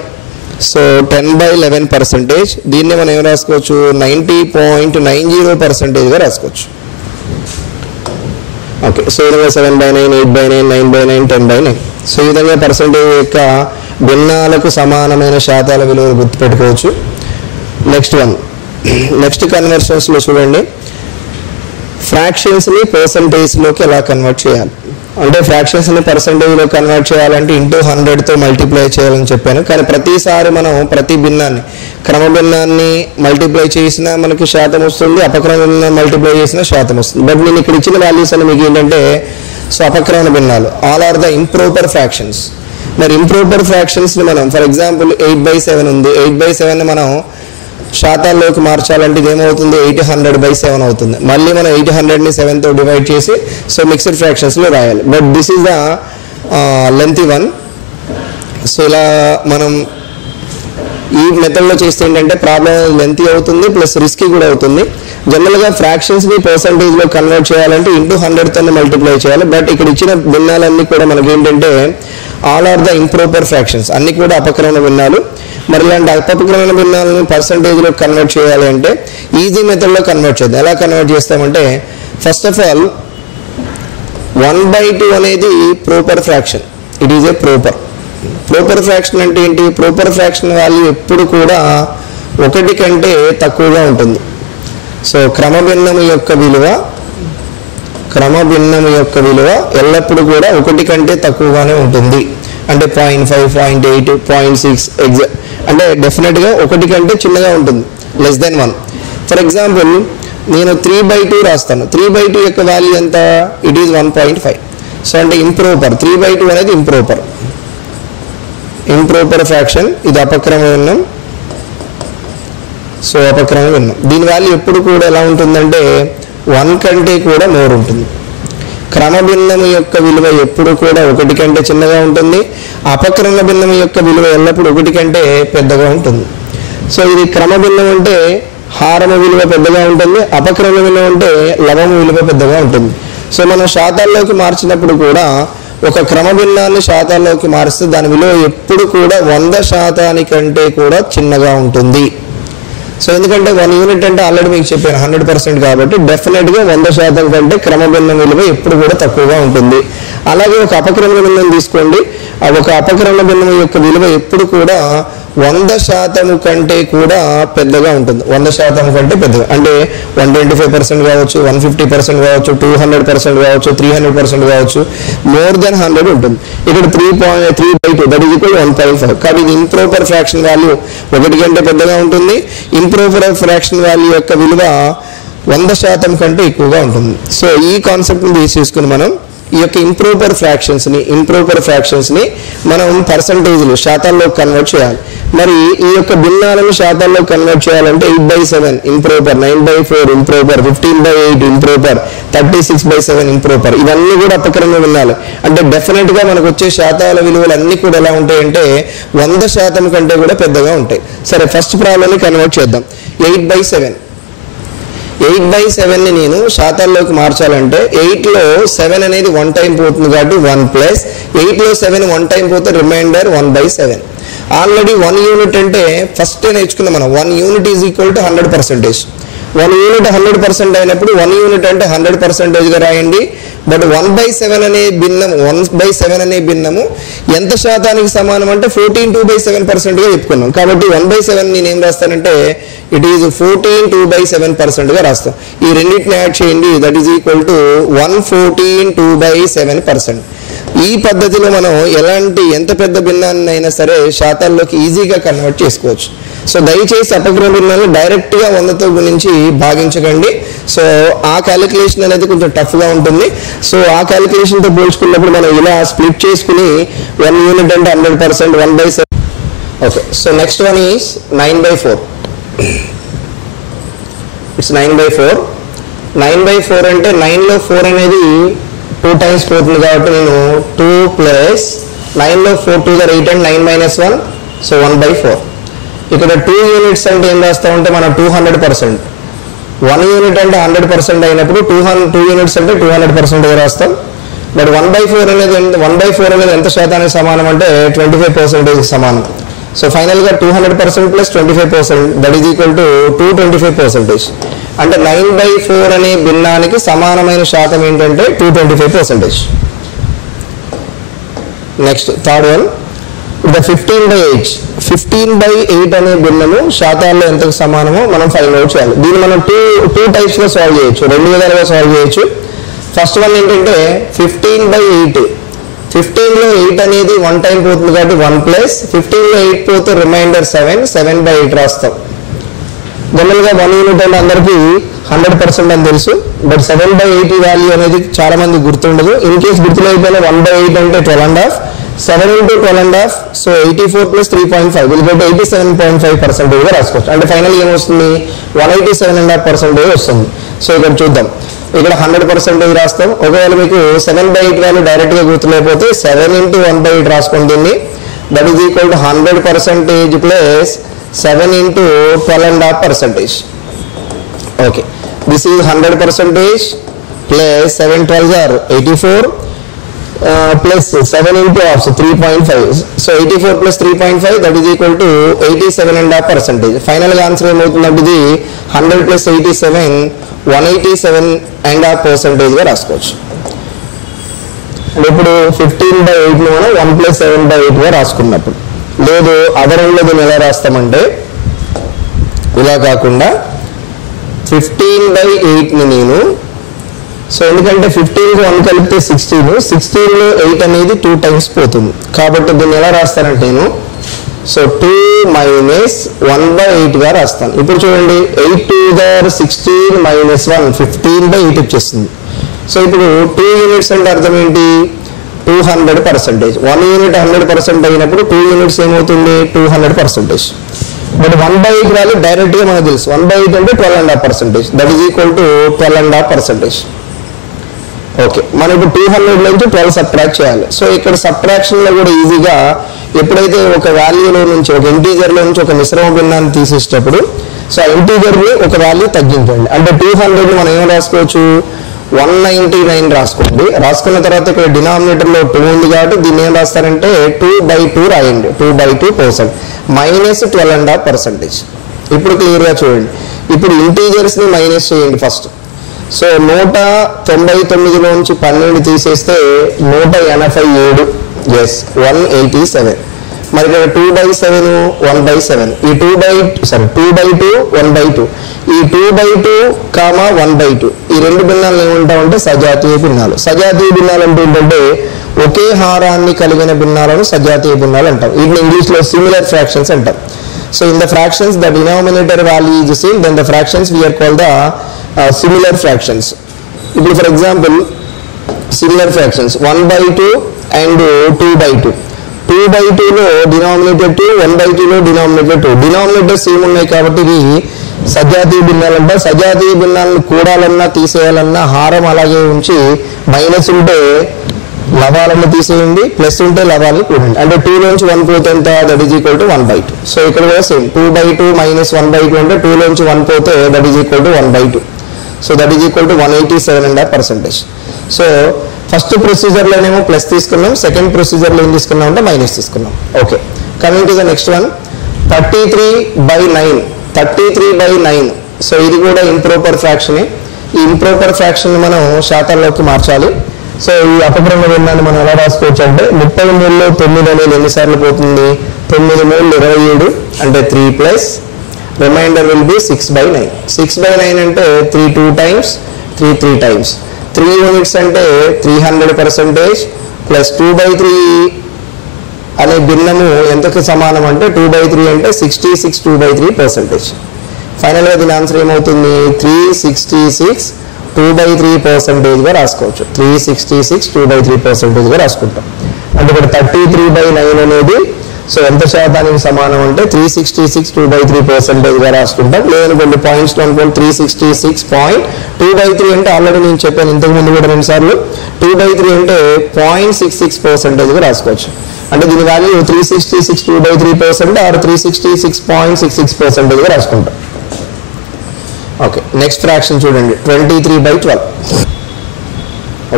సో 10/11%. దీన్ని మనం ఏం రాసుకోవచ్చు, 90.90%గా రాసుకోవచ్చు. ఓకే, సో ఈ విధంగా 7/9, 8/9, 9/9, 10/9. సో ఈ విధంగా పర్సంటేజ్ యొక్క భిన్నాలకు సమానమైన శాతాల విలువలు గుర్తుపెట్టుకోవచ్చు. నెక్స్ట్ కన్వర్షన్స్లో చూడండి, ఫ్రాక్షన్స్ని పర్సంటేజ్లోకి ఎలా కన్వర్ట్ చేయాలి అంటే ఫ్రాక్షన్స్ని పర్సంటేజ్లో కన్వర్ట్ చేయాలంటే ఇంటూ 100తో మల్టిప్లై చేయాలని చెప్పాను. కానీ ప్రతిసారి మనం ప్రతి భిన్నాన్ని క్రమభిన్నాన్ని మల్టిప్లై చేసినా మనకి శాతం వస్తుంది, అపక్రమ భిన్నాన్ని మల్టిప్లై చేసినా శాతం వస్తుంది. బట్ నేను ఇక్కడ ఇచ్చిన వాల్యూస్ అని మీకు ఏంటంటే సో అపక్రమ భిన్నాలు, all are the improper fractions. మరి ఇంప్రాపర్ ఫ్రాక్షన్స్ని మనం ఫర్ ఎగ్జాంపుల్ 8/7 ఉంది, 8/7ని మనం శాతాల్లోకి మార్చాలంటే ఇది ఏమవుతుంది, 800/7 అవుతుంది. మళ్ళీ మనం 800ని 7తో డివైడ్ చేసి సో మిక్స్డ్ ఫ్రాక్షన్స్లో రాయాలి. But this is the lengthy one. So ఇలా మనం ఈ మెథడ్లో చేస్తే ఏంటంటే ప్రాబ్లం లెంతీ అవుతుంది ప్లస్ రిస్కీ కూడా అవుతుంది. జనరల్గా ఫ్రాక్షన్స్ని పర్సంటేజ్లో కన్వర్ట్ చేయాలంటే ఇంటూ 100తోనే మల్టిప్లై చేయాలి. బట్ ఇక్కడ ఇచ్చిన భిన్నాలన్నీ కూడా మనకి ఏంటంటే all are the improper fractions, అన్నీ కూడా అపక్రమ భిన్నాలు. మరి ఇలాంటి అపక్రమ భిన్నాలను పర్సంటేజ్లో కన్వర్ట్ చేయాలి అంటే ఈజీ మెథడ్లో కన్వర్ట్ చేద్దాం. ఎలా కన్వర్ట్ చేస్తామంటే ఫస్ట్ ఆఫ్ ఆల్ 1/2 అనేది proper fraction, it is a proper fraction అంటే ఏంటి, ప్రాపర్ ఫ్రాక్షన్ వాల్యూ ఎప్పుడు కూడా 1 కంటే తక్కువగా ఉంటుంది. సో క్రమభిన్నము యొక్క విలువ ఎల్లప్పుడూ కూడా 1 కంటే తక్కువగానే ఉంటుంది. అంటే 0.5, 0.8, 0.6 అంటే డెఫినెట్గా 1 కంటే చిన్నగా ఉంటుంది, లెస్ దెన్ 1. ఫర్ ఎగ్జాంపుల్ నేను 3/2 రాస్తాను. 3/2 యొక్క వాల్యూ ఎంత, ఇట్ ఈజ్ 1.5. సో అంటే ఇంప్రాపర్, 3/2 అనేది ఇంప్రాపర్ ఫ్రాక్షన్, ఇది అపక్రమ భిన్నం. సో అపక్రమ భిన్నం దీని వాల్యూ ఎప్పుడు కూడా ఎలా ఉంటుందంటే 1 కంటే కూడా మోర్ ఉంటుంది. క్రమభిన్నము యొక్క విలువ ఎప్పుడు కూడా 1 కంటే చిన్నగా ఉంటుంది. అపక్రమ భిన్నము యొక్క విలువ ఎల్లప్పుడూ 1 కంటే పెద్దగా ఉంటుంది. సో ఇది క్రమభిన్నం అంటే హారము విలువ పెద్దగా ఉంటుంది, అపక్రమ విలువ అంటే లవము విలువ పెద్దగా ఉంటుంది. సో మనం శాతాల్లోకి మార్చినప్పుడు కూడా ఒక క్రమభిన్నాన్ని శాతాల్లోకి మారిస్తే దాని విలువ ఎప్పుడు కూడా 100% కంటే కూడా చిన్నగా ఉంటుంది. సో ఎందుకంటే 1 యూనిట్ అంటే ఆల్రెడీ మీకు చెప్పాను 100% కాబట్టి డెఫినెట్గా 100% కంటే క్రమభిన్నం విలువ ఎప్పుడు కూడా తక్కువగా ఉంటుంది. అలాగే ఒక అపక్రమ భిన్నం తీసుకోండి, ఒక అపక్రమ భిన్నం యొక్క విలువ ఎప్పుడు కూడా 100% కంటే కూడా పెద్దగా ఉంటుంది. 100% కంటే పెద్దగా అంటే 125% కావచ్చు, 150% కావచ్చు, 200% కావచ్చు, 300% కావచ్చు, మోర్ దెన్ 100 ఉంటుంది. ఇక్కడ 3/2 దట్ ఈజ్ ఈక్వల్ 1.5. కాబట్టి ఇది ఇంప్రాపర్ ఫ్రాక్షన్ వాల్యూ 1 కంటే పెద్దగా ఉంటుంది. ఇంప్రాపర్ ఫ్రాక్షన్ వాల్యూ యొక్క విలువ 100% కంటే ఎక్కువగా ఉంటుంది. సో ఈ కాన్సెప్ట్ని తీసుకుని మనం ఈ యొక్క ఇంప్రాపర్ ఫ్రాక్షన్స్ని మనం పర్సంటేజ్లు శాతాల్లో కన్వర్ట్ చేయాలి. మరి ఈ యొక్క భిన్నాలను శాతాల్లో కన్వర్ట్ చేయాలంటే 8/7 ఇంప్రాపర్, 9/4 ఇంప్రాపర్, 15/8 ఇంప్రాపర్, 36/7 ఇంప్రాపర్, ఇవన్నీ కూడా అపక్రమ భిన్నాలు. అంటే డెఫినెట్గా మనకు వచ్చే శాతాల విలువలు అన్నీ కూడా ఎలా ఉంటాయంటే 100% కంటే కూడా పెద్దగా ఉంటాయి. సరే, ఫస్ట్ ప్రాబ్లమ్ని కన్వర్ట్ చేద్దాం. 8/7ని నేను శాతాల్లోకి మార్చాలంటే 8లో 7 అనేది 1 టైం పోతుంది కాబట్టి 1 ప్లస్ 8లో 7 1 టైం పోతే రిమైండర్ 1/7. ఆల్రెడీ 1 యూనిట్ అంటే ఫస్ట్ నేర్చుకున్నాం మనం, 1 unit is equal to 100%. 1 unit 100% అయినప్పుడు 1 యూనిట్ అంటే 100%గా రాయండి. బట్ 1/7 అనే భిన్నము ఎంత శాతానికి సమానం అంటే 14/2/7%గా చెప్పుకున్నాం. కాబట్టి 1/7 నేను ఏం రాస్తానంటే ఇట్ ఈజ్ 14/2/7%గా రాస్తాం. ఈ రెండింటిని యాడ్ చేయండి, దట్ ఈజ్ ఈక్వల్ టు 114/2/7%. ఈ పద్ధతిలో మనం ఎంత పెద్ద భిన్నాన్ని అయినా సరే శాతాల్లోకి ఈజీగా కన్వర్ట్ చేసుకోవచ్చు. సో దయచేసి అపక్రమ భిన్నాన్ని డైరెక్ట్గా 100తో గుణించి భాగించకండి. సో ఆ క్యాలిక్యులేషన్ అనేది కొంచెం టఫ్గా ఉంటుంది. సో ఆ క్యాలిక్యులేషన్తో పోల్చుకున్నప్పుడు మనం ఇలా స్ప్లిట్ చేసుకుని 1 యూనిట్ అంటే 100%, 1/7. Okay, so next one is 9/4. It's 9/4. 9/4 అంటే 9లో 4 అనేది 2 టైమ్స్ పోతుంది కాబట్టి నేను 2 ప్లస్ 9లో 4 2 ద 8 అండ్ 9 - 1 సో 1/4. ఇక్కడ 2 యూనిట్స్ అంటే ఏం రాస్తామంటే మనం 200%. 1 యూనిట్ అంటే 100% అయినప్పుడు 2 యూనిట్స్ అంటే 200% రాస్తాం. బట్ 1/4 అనేది ఎంత శాతానికి సమానం అంటే 25% సమానం. సో ఫైనల్గా 200% plus 25% that is equal to 225%. అంటే 9/4 అనే భిన్నానికి సమానమైన శాతం ఏంటంటే 225%. Next third one, the 15/8. 15/8 అనే భిన్నము శాతాల్లో ఎంతకు సమానమో మనం ఫైండ్ అవుట్ చేయాలి. దీన్ని మనం టూ టైప్స్లో సాల్వ్ చేయొచ్చు, 2 విధాలుగా సాల్వ్ చేయొచ్చు. ఫస్ట్ వన్ ఏంటంటే 15/8. 15లో 8 అనేది 1 టైం పోతుంది కాబట్టి 1 ప్లస్ 15లో 8 పోతే రిమైండర్ 7/8 రాస్తాం. జనరల్గా 1 యూనిట్ అంటే అందరికీ 100% అని తెలుసు. బట్ 7/8 వాల్యూ అనేది చాలా మంది గుర్తుండదు. ఇన్ కేస్ గుర్తులేకపోయినా 1/8 అంటే 12.5, 7 × 12.5 సో 84 + 3.5 విల్ గెట్ 87.5% రాసుకోవచ్చు. అంటే ఫైనల్ ఏమొస్తుంది 187.5% వస్తుంది. సో ఇక్కడ చూద్దాం, ఇక్కడ 100% రాస్తాం. ఒకవేళ మీకు 7/8 వాల్యూ డైరెక్ట్గా గుర్తులేకపోతే 7 × 1/8 రాసుకోండి. దీన్ని that is equal to 100% plus 7 × 12.5%. Okay, this is 100% plus 7 12s are 84 plus 7 × half so 3.5. So 84 + 3.5 that is equal to 87.5%. ఫైనల్గా ఆన్సర్ ఏమవుతుందంటే ఇది 100 + 87 187.5%గా రాసుకోవచ్చు. ఇప్పుడు 15/8 మనం 1 + 7/8గా రాసుకున్నప్పుడు, లేదు అదర్ ఎండ్లో దీన్ని ఎలా రాస్తామంటే ఇలా కాకుండా 15/8ని నేను సో ఎందుకంటే 15కి 1 కలిపితే 16, 16లో 8 అనేది 2 టైమ్స్ పోతుంది కాబట్టి దీన్ని ఎలా రాస్తానంటే నేను సో 2 - 1/8గా రాస్తాను. ఇప్పుడు చూడండి 8 × 2 = 16 - 1 15/8 వచ్చేస్తుంది. సో ఇప్పుడు 2 యూనిట్స్ అంటే అర్థం ఏంటి 200%. 1 యూనిట్ 100% అయినప్పుడు 2 యూనిట్స్ ఏమవుతుంది 200%. బట్ 1/8 వాల్యూ డైరెక్ట్గా మనకు తెలుసు 1/8 అంటే 12.5%. That is equal to 12.5%. Okay, మనం ఇప్పుడు 200 నుంచి 12 సబ్ట్రాక్ట్ చేయాలి. సో ఇక్కడ సబ్ట్రాక్షన్లో కూడా ఈజీగా ఎప్పుడైతే ఒక వాల్యూలో నుంచి ఒక ఇంటీజర్లో నుంచి ఒక మిశ్రమ భిన్నాన్ని తీసేటప్పుడు సో ఆ ఇంటీజర్ని ఒక వాల్యూ తగ్గించండి. అంటే 200ని మనం ఏం రాసుకోవచ్చు 199 రాసుకోండి. రాసుకున్న తర్వాత ఇక్కడ డినామినేటర్లో 2 ఉంది కాబట్టి దీన్ని ఏం రాస్తారంటే 2/2 రాయండి. 2/2% మైనస్ 12.5%. ఇప్పుడు క్లియర్గా చూడండి, ఇప్పుడు ఇంటీజర్స్ని మైనస్ చేయండి ఫస్ట్. సో 199లో నుంచి 12 తీసేస్తే 187, ఎస్ 187. మరి ఇక్కడ 2/7 1/7, ఈ 2/2 1/2, ఈ 2/2, 1/2 ఈ రెండు భిన్నాలు ఏమంటామంటే సజాతీయ భిన్నాలు. సజాతీయ భిన్నాలు అంటే ఏంటంటే ఒకే హారాన్ని కలిగిన భిన్నాలను సజాతీయ భిన్నాలు అంటాం. వీటిని ఇంగ్లీష్లో సిమిలర్ ఫ్రాక్షన్స్ అంటాం. So in the fractions the denominator value is same, then the fractions we are called the similar fractions. ఇప్పుడు for example similar fractions 1/2 and 2/2. 2/2లో డినామినేటర్ 2, 1/2లో డినామినేటర్ 2. డినామినేటర్స్ ఏమున్నాయి కాబట్టి ఇవి సజాతీయ భిన్నాలు అంటారు. సజాతీయ భిన్నాలను కూడాలన్నా తీసేయాలన్నా హారం అలాగే ఉంచి మైనస్ ఉంటే లవాలను తీసేయండి, ప్లస్ ఉంటే లవాలను కూడండి. అంటే 2 నుంచి 1 పోతే ఎంత that is equal to 1/2. So ఇక్కడ కూడా సేమ్ 2/2 మైనస్ 1/2 అంటే 2 నుంచి 1 పోతే that is equal to 1/2. So that is equal to 187.5%. So first ప్రొసీజర్లోనేమో ప్లస్ తీసుకున్నాం, సెకండ్ ప్రొసీజర్లో ఏం తీసుకున్నాం అంటే మైనస్ తీసుకున్నాం. Okay, coming to the next one 33/9. 33/9 so ఇది కూడా ఇంప్రాపర్ ఫ్రాక్షనే. ఈ ఇంప్రాపర్ ఫ్రాక్షన్ మనం శాతాల్లోకి మార్చాలి. సో ఈ అపభ్రమ భిన్నాన్ని మనం ఎలా రాసుకోవచ్చు అంటే 33లో 9 అనేది ఎన్నిసార్లు పోతుంది 9 × 3 = 27 అంటే 3 ప్లస్ రిమైండర్ విల్ బి 6/9. 6/9 అంటే 3 2 టైమ్స్ 3 3 టైమ్స్ 3 యూనిట్స్ అంటే 300% ప్లస్ 2/3 అనే భిన్నము ఎంతకు సమానం అంటే 2/3 అంటే 66 2/3%. ఫైనల్గా దీని ఆన్సర్ ఏమవుతుంది 366 2/3%గా రాసుకోవచ్చు. 366 2/3%గా రాసుకుంటాం. అంటే ఇక్కడ 33/9 అనేది సో ఎంత శాతానికి సమానం అంటే 366 2/3%గా రాసుకుంటాం. లేదని కొన్ని పాయింట్స్లో అనుకోండి 366.2/3 అంటే ఆల్రెడీ నేను చెప్పాను ఇంతకుముందు కూడా 2 సార్లు 2/3 అంటే 0.66%గా రాసుకోవచ్చు. అంటే దీని వాల్యూ 366 2/3% ఆర్ 366.66%గా రాసుకుంటాం. ఓకే, నెక్స్ట్ ఫ్రాక్షన్ చూడండి 23/12.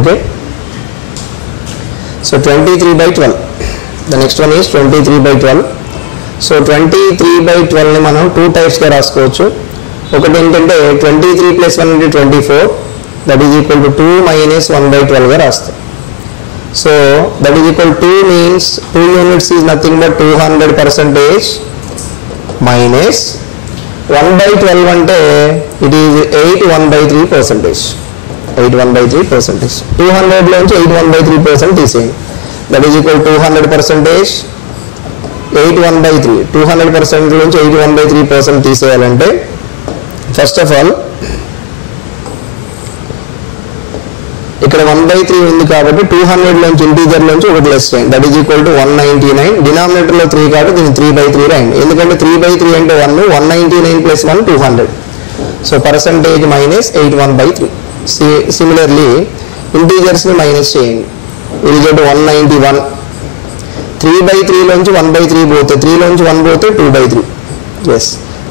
Okay, so 23/12. The next one is 23/12. So 23/12 ని మనం 2 టైప్స్గా రాసుకోవచ్చు. ఒకటి ఏంటంటే 23 + 1 = 24, దట్ ఈజ్ ఈక్వల్ టు 2 - 1/12గా రాస్తాం. So that is equal 2 means 2 units is nothing but 200% minus 1/12 అంటే ఇట్ ఈజ్ 8 1/3%. 8 1/3%. 200లోంచి 8 1/3% తీసేయండి. That is equal 200%, 8 1/3. 200% నుంచి 8 1/3% తీసేయాలంటే ఫస్ట్ ఆఫ్ ఆల్ ఇక్కడ 1/3 ఉంది కాబట్టి 200లోంచి ఇంటీజర్లోంచి ఒకటి లెస్ చేయండి. That is equal to 199. డినామినేటర్లో 3 కాబట్టి దీన్ని 3/3 రాయండి. ఎందుకంటే 3/3 అంటే 1, 199 + 1 200. So percentage minus 8 1/3. సిమిలర్లీ ఇంటీజర్స్ని మైనస్ చేయండి. ఇది గెట్ 191. 3/3 లోంచి 1/3 పోతే 3 లోంచి 1 పోతే 2/3. Yes,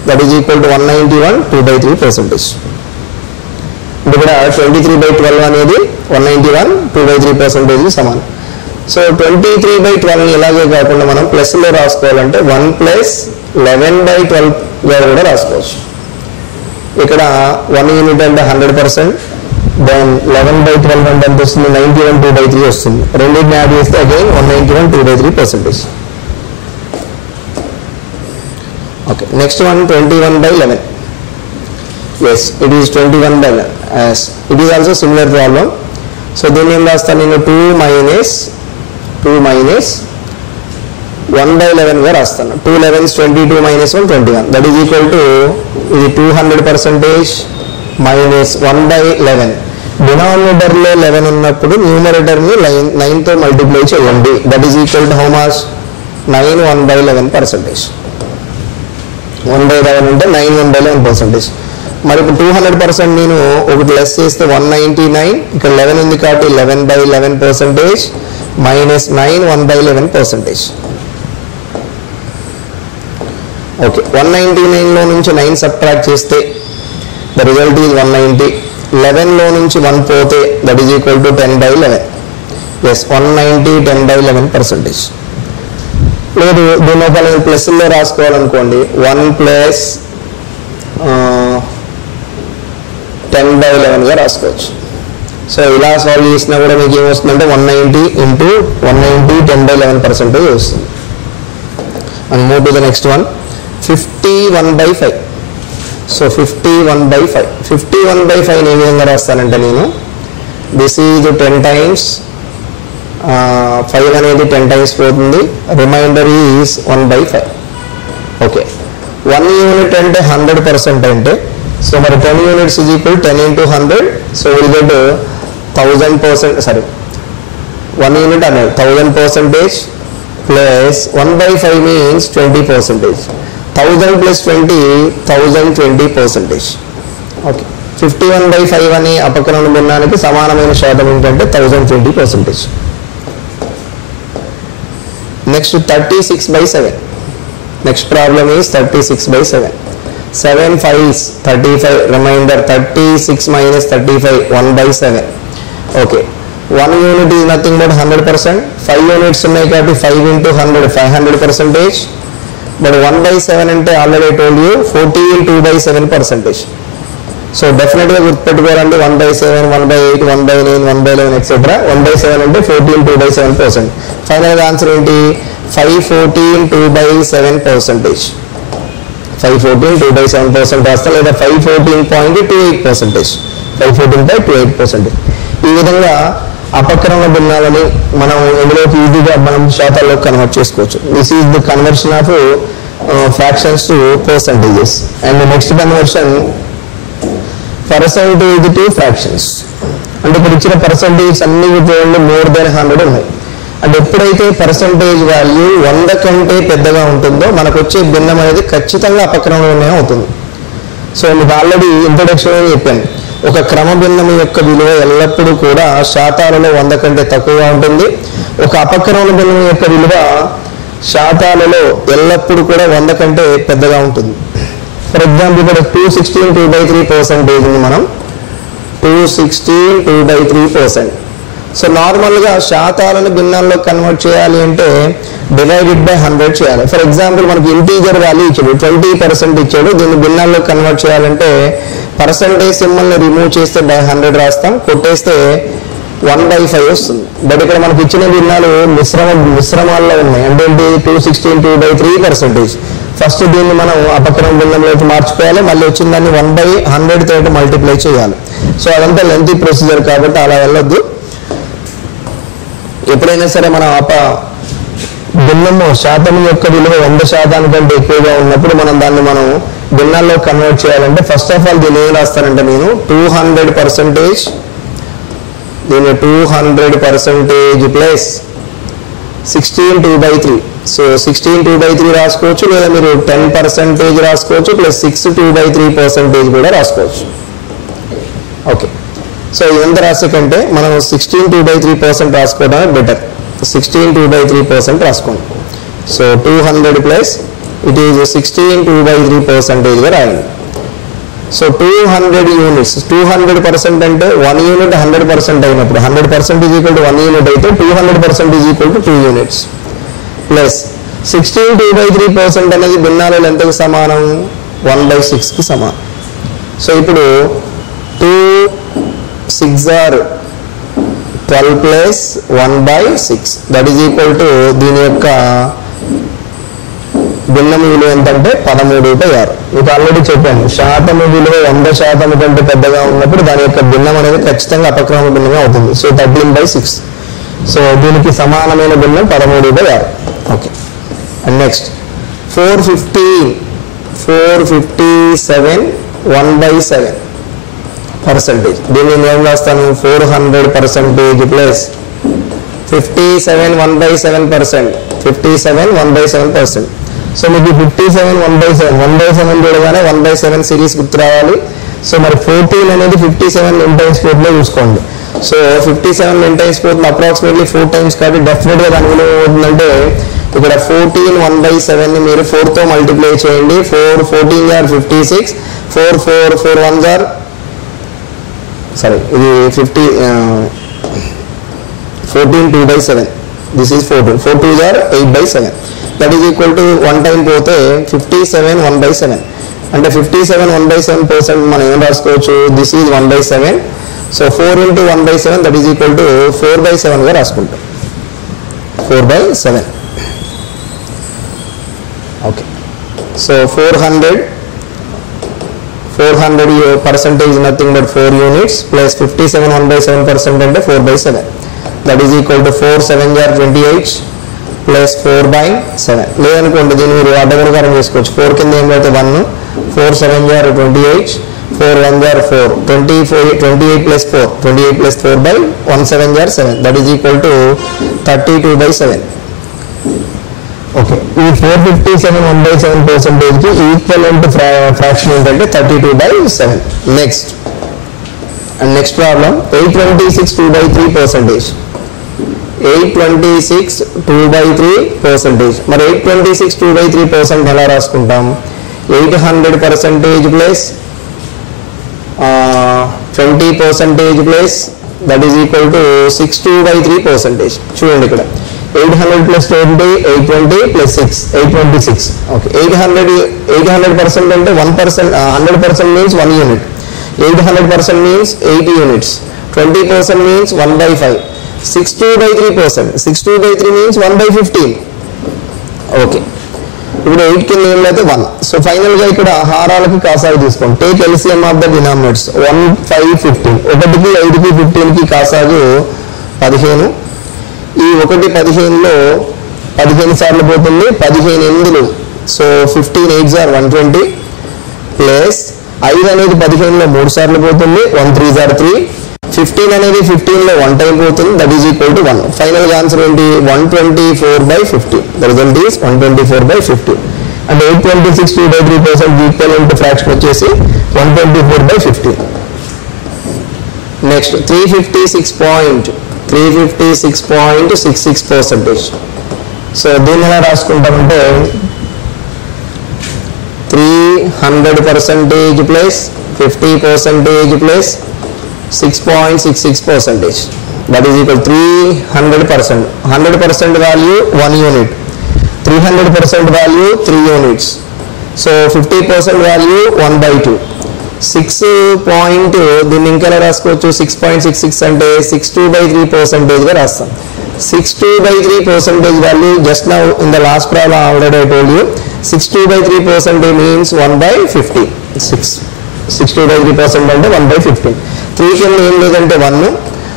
that is equal to 191 2/3%. ఇక్కడ 23/12 అనేది 191 2/3% సమానం. సో 23/12 ఇలాగే కాకుండా మనం ప్లస్లో రాసుకోవాలంటే 1 + 11/12గా కూడా రాసుకోవచ్చు. ఇక్కడ 1 యూనిట్ అంటే 100%, దెన్ 11/12 అంటే ఎంత వస్తుంది 91 2/3 వస్తుంది. రెండింటిని యాడ్ చేస్తే again 191 2/3%. Okay, next one 21/11. Yes, it is 21/11. It is also similar problem. So దీన్ని ఏం రాస్తాను నేను 2 - 1/11గా రాస్తాను. 2 11s 22 - 1 21. That is equal to ఇది 200% మైనస్ 1/11. డినామినేటర్లో 11 ఉన్నప్పుడు న్యూమరేటర్ని 9తో మల్టిప్లై చేయండి. That is equal to how much 9 1/11%. 1/11 అంటే 9 1/11%. మరి ఇప్పుడు 200% నేను ఒకటి లెస్ చేస్తే 199. ఇక్కడ 11 ఉంది కాబట్టి 11/11% మైనస్ 9 1/11%. ఓకే, 199లో నుంచి 9 సబ్ట్రాక్ట్ చేస్తే ద రిజల్ట్ ఈజ్ 190. 11లో నుంచి 1 పోతే that is equal to 10/11. Yes, 190 10/11%. లేదు దీని ఒక నేను ప్లస్లో రాసుకోవాలనుకోండి 1 + 10/11గా రాసుకోవచ్చు. సో ఇలా సాల్వ్ చేసినా కూడా మీకు ఏమొస్తుందంటే 190 × 190 10/11% వస్తుంది. And move to the next one 51/5. So 51/5. 51/5 ఏ విధంగా రాస్తానంటే నేను దిస్ ఈజ్ 10 times 5 అనేది 10 times పోతుంది. Remainder is 1/5. ఓకే, 1 యూనిట్ అంటే 100% అంటే సో మరి 10 units is equal 10 × 100. So will get 1000%. Sorry 1 unit అనేది 1000% ప్లస్ 1/5 మీన్స్ 20%. 1000 + 20 1020%. ఓకే, 51/5 అని అపకరణ భిన్నానికి సమానమైన శాతం ఏంటంటే 1020%. Next 36/7. Next problem is 36/7. 7 5s 35. Remainder 36 - 35 1/7. Okay, 1 unit is nothing but 100%. 5 units ఉన్నాయి కాబట్టి 5 × 100 500%. బట్ 1/7 అంటే ఆల్రెడీ టోల్డ్ యూ 14 2/7%. సో డెఫినెట్గా గుర్తుపెట్టుకోవాలంటే 1/7 1/8 1/9 1/11 ఎక్సెట్రా. 1/7 అంటే 14 2/7%. ఫైనల్గా ఆన్సర్ ఏంటి 514 2/7%. 514 2/7% రాస్తాం, లేదా 514.28%. 514.28%. ఈ విధంగా అపక్రమ భిన్నాలని మనం ఎందులోకి ఈజీగా మనం శాతాల్లో కన్వర్ట్ చేసుకోవచ్చు. This is the conversion of fractions to percentages. And next conversion percentage to fractions. అంటే ఇక్కడ ఇచ్చిన పర్సంటేజ్ అన్ని మోర్ దెన్ 100 ఉన్నాయి. అంటే ఎప్పుడైతే పర్సంటేజ్ వాల్యూ 100 కంటే పెద్దగా ఉంటుందో మనకు వచ్చే భిన్నం అనేది ఖచ్చితంగా అపక్రమణమే అవుతుంది. సో మీకు ఆల్రెడీ ఇంట్రొడక్షన్ చెప్పాను, ఒక క్రమ భిన్నం యొక్క విలువ ఎల్లప్పుడూ కూడా శాతాలలో 100 కంటే తక్కువగా ఉంటుంది. ఒక అపక్రమణ భిన్నం యొక్క విలువ శాతాలలో ఎల్లప్పుడూ కూడా 100 కంటే పెద్దగా ఉంటుంది. ఫర్ ఎగ్జాంపుల్ ఇక్కడ 216 2/3% ఉంది, మనం 216 2/3%. సో నార్మల్గా శాతాలను భిన్నాల్లో కన్వర్ట్ చేయాలి అంటే డివైడెడ్ బై 100 చేయాలి. ఫర్ ఎగ్జాంపుల్ మనకి ఇంటీజర్ వాల్యూ ఇచ్చాడు, 20% ఇచ్చాడు, దీన్ని భిన్నాల్లో కన్వర్ట్ చేయాలంటే పర్సంటేజ్ సింబల్ని రిమూవ్ చేస్తే బై 100 రాస్తాం, కొట్టేస్తే 1/5 వస్తుంది. బట్ ఇక్కడ మనకి ఇచ్చిన భిన్నాలు మిశ్రమాల్లో ఉన్నాయి. అంటే 216 2/3%. ఫస్ట్ దీన్ని మనం అపక్రమ భిన్నంలోకి మార్చుకోవాలి, మళ్ళీ వచ్చిన దాన్ని 1/100 తోటి మల్టిప్లై చేయాలి. సో అదంతా లెంతీ ప్రొసీజర్ కాబట్టి అలా వెళ్ళొద్దు. ఎప్పుడైనా సరే మనం భిన్నము శాతం యొక్క విలువ 100% కంటే ఎక్కువగా ఉన్నప్పుడు దాన్ని మనం భిన్నాల్లో కన్వర్ట్ చేయాలంటే ఫస్ట్ ఆఫ్ ఆల్ దీన్ని ఏం రాస్తానంటే నేను 200%, దీన్ని 200% ప్లస్ 16 2/3. సో 16 2/3 రాసుకోవచ్చు, లేదా మీరు 10% రాసుకోవచ్చు, ప్లస్ 6 2/3% కూడా రాసుకోవచ్చు. ఓకే, సో ఇదంతా రాసే కంటే మనం 16 2/3% రాసుకోవడమే బెటర్. 16 2/3% రాసుకోండి. సో 200 ప్లస్ ఇట్ ఈజ్ 16 2/3%గా రాయండి. సో 200 యూనిట్స్, 200% అంటే 1 యూనిట్ 100% అయినప్పుడు 100% ఈజ్ ఈక్వల్ టు 1 యూనిట్ అయితే 200% is equal to 2 units plus 16 2/3% అనేది భిన్నాలలో ఎంతకు సమానం? 1/6కి సమానం. సో ఇప్పుడు 2 6 are 12 plus 1/6 that is equal to దీని యొక్క భిన్నము విలువ ఎంతంటే 13/6. మీకు ఆల్రెడీ చెప్పాను, శాతము విలువ 100% కంటే పెద్దగా ఉన్నప్పుడు దాని యొక్క భిన్నం అనేది ఖచ్చితంగా అపక్రమ భిన్నంగా అవుతుంది. సో 13/6. సో దీనికి సమానమైన భిన్నం 13/6. Okay, and next 457 1/7%. దీన్ని నేను రాస్తాను 400% ప్లస్ 57 1/7%. 57 1/7%. సో మీకు 57 1/7 చూడగానే 1/7 సిరీస్ గుర్తు రావాలి. సో మరి 14 అనేది 57 టైమ్స్ పోతుందో చూసుకోండి. సో 57 టైమ్స్ పోతుంది అప్రాక్సిమేట్లీ 4 టైమ్స్ కాబట్టి డెఫినెట్గా దాని విలువ అవుతుందంటే ఇక్కడ 14 1/7ని మీరు 4తో మల్టిప్లై చేయండి. 4 14 are 56, 4 1s are ఇది 14 2/7. This is 14. 4 2s are 8/7. That is equal to 1 time పోతే 57 1/7. అంటే 57 1/7% మనం ఏం రాసుకోవచ్చు? This is 1/7. So 4 into 1/7 that is equal to 4/7గా రాసుకుంటాం. 4/7. Okay, so 400 percentage nothing but 4 units plus 57 1/7% అంటే 4/7 that is equal to 4 7 are 28 plus 4/7. లేదనుకోండి దీన్ని మీరు అడ్డగుణకారం చేసుకోవచ్చు. 4 కింద ఏమైతే 1, 4 7 are 28, 4 1s are 4, 28 plus 4, 28 plus 4/17 are 7. That is equal to 32/7. Okay, ఈ 457 1/7%కి ఈక్వలెంట్ ఫ్రాక్షన్ ఏంటంటే 32/7. Next problem 826 2/3%. 826 2/3%. మరి 826 2/3% ఎలా రాసుకుంటాం? 800% plus 20% plus that is equal to 6 2/3%. చూడండి ఇక్కడ 800 ప్లస్ 20 820 ప్లస్ 6 826. ఓకే, 800% అంటే 1%. 100% means 1 unit. 800% means 80 units. 20% means 1/5. 6 2/3%. 6 2/3 means 1/15. Okay, ఇప్పుడు 8 కింద ఏం లేదు 1. సో ఫైనల్గా ఇక్కడ హారాలకి కాసాలు తీసుకోండి. Take LCM of the denominators 1 5 15. 1కి 5కి 15కి కాసాలు 15. ఈ 1 15లో 15 సార్లు పోతుంది, 15 8లు. సో 15 8s are 120 ప్లస్ 5 అనేది 15లో 3 సార్లు పోతుంది, 1 3s are 3. 15 అనేది 15లో 1 టైం పోతుంది, దట్ ఈజ్ ఈక్వల్ టు 1. ఫైనల్గా ఆన్సర్ ఏంటి? 124/15. The result is 124/15. అంటే 826 2/3% ఈక్వల్ ఇంటూ ఫ్రాక్షన్ వచ్చేసి 124/15. నెక్స్ట్ 356.66%. సో దీన్ని ఎలా రాసుకుంటామంటే 300% plus 50% plus 6.66%. That is equal to 300%. 100% value 1 unit. 300% value 3 units. So 50% value 1/2. 6 point దీన్ని ఇంకా రాసుకోవచ్చు. 6.66 అంటే 62/3% గా రాస్తాం. 62/3% value just now in the last problem already I told you. 62/3% means 1/50. 62/3% అంటే 1/15. 3 కి ఏం లేదంటే 1.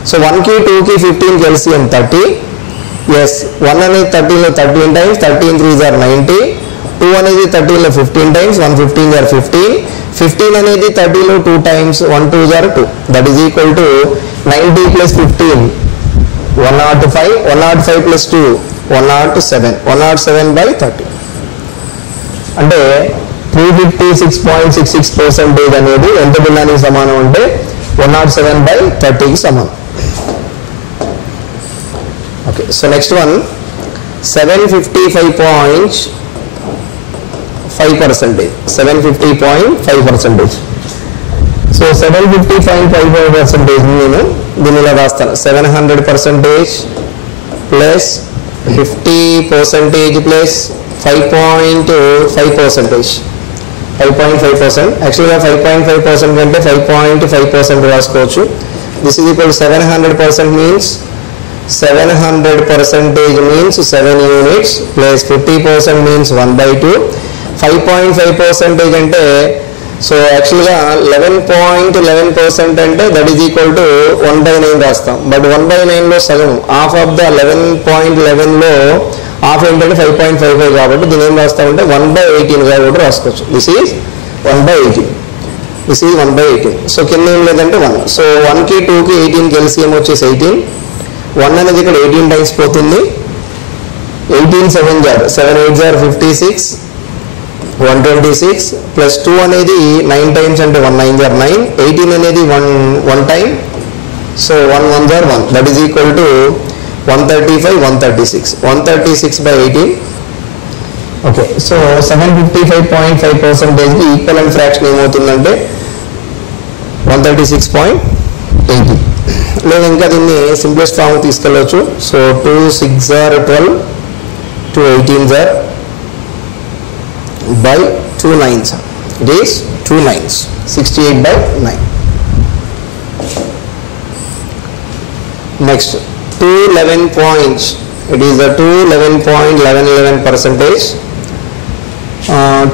సో 1కి 2కి 15కి LCM 30. ఎస్ 1 అనేది 30లో 13 టైమ్స్, 13 3s are 90. 2 అనేది 13లో 15 టైమ్స్, 1 15s are 15. 15 అనేది 30లో 2 times, 1 2s are 2. That is equal to 90 plus 15 105, 105 plus 2 107, 107/30. అంటే 356.66% అనేది ఎంత భిన్నానికి సమానం అంటే 107/30కి సమానం. Okay, so next one 750.5%. 750.5%. So 750.55% నేను దీన్ని ఇలా రాస్తాను. 700% ప్లస్ 50% ప్లస్ 5.5%. 5.5%. యాక్చువల్గా 5.5% కంటే 5.5% రాసుకోవచ్చు. This is equal 700% means 700% means 7 units plus 50% means 1/2. 5.5% అంటే సో యాక్చువల్గా 11.11% అంటే దట్ ఈజ్ ఈక్వల్ టు 1/9 రాస్తాం. బట్ 1/9లో సగం హాఫ్ ఆఫ్ ద 11.11లో హాఫ్ ఏంటంటే 5.55 కాబట్టి దీని ఏం రాస్తామంటే 1/18గా కూడా రాసుకోవచ్చు. This is 1/18. This is 1/18. So కింద ఏం లేదంటే 1. సో 1కి 2కి 18కి LCM వచ్చేసి 18. 1 అనేది ఇక్కడ 18 టైమ్స్ పోతుంది. 18 7 8 56, 126 ప్లస్ 2 అనేది 9 టైమ్స్ అంటే 1 9 9. 18 అనేది 1 time, so 1 1 1. That is equal to 135 136. 136/18. Okay, so 755.5%కి ఈక్వలెంట్ ఫ్రాక్షన్ ఏమవుతుందంటే 136.80. లేదా ఇంకా దీన్ని సింప్లెస్ట్ ఫామ్ తీసుకెళ్ళవచ్చు. సో 2 6s are 12, 2 18s are by 2 9s. It is 2 9s. 68/9. Next 211 points. It is the 211.11%.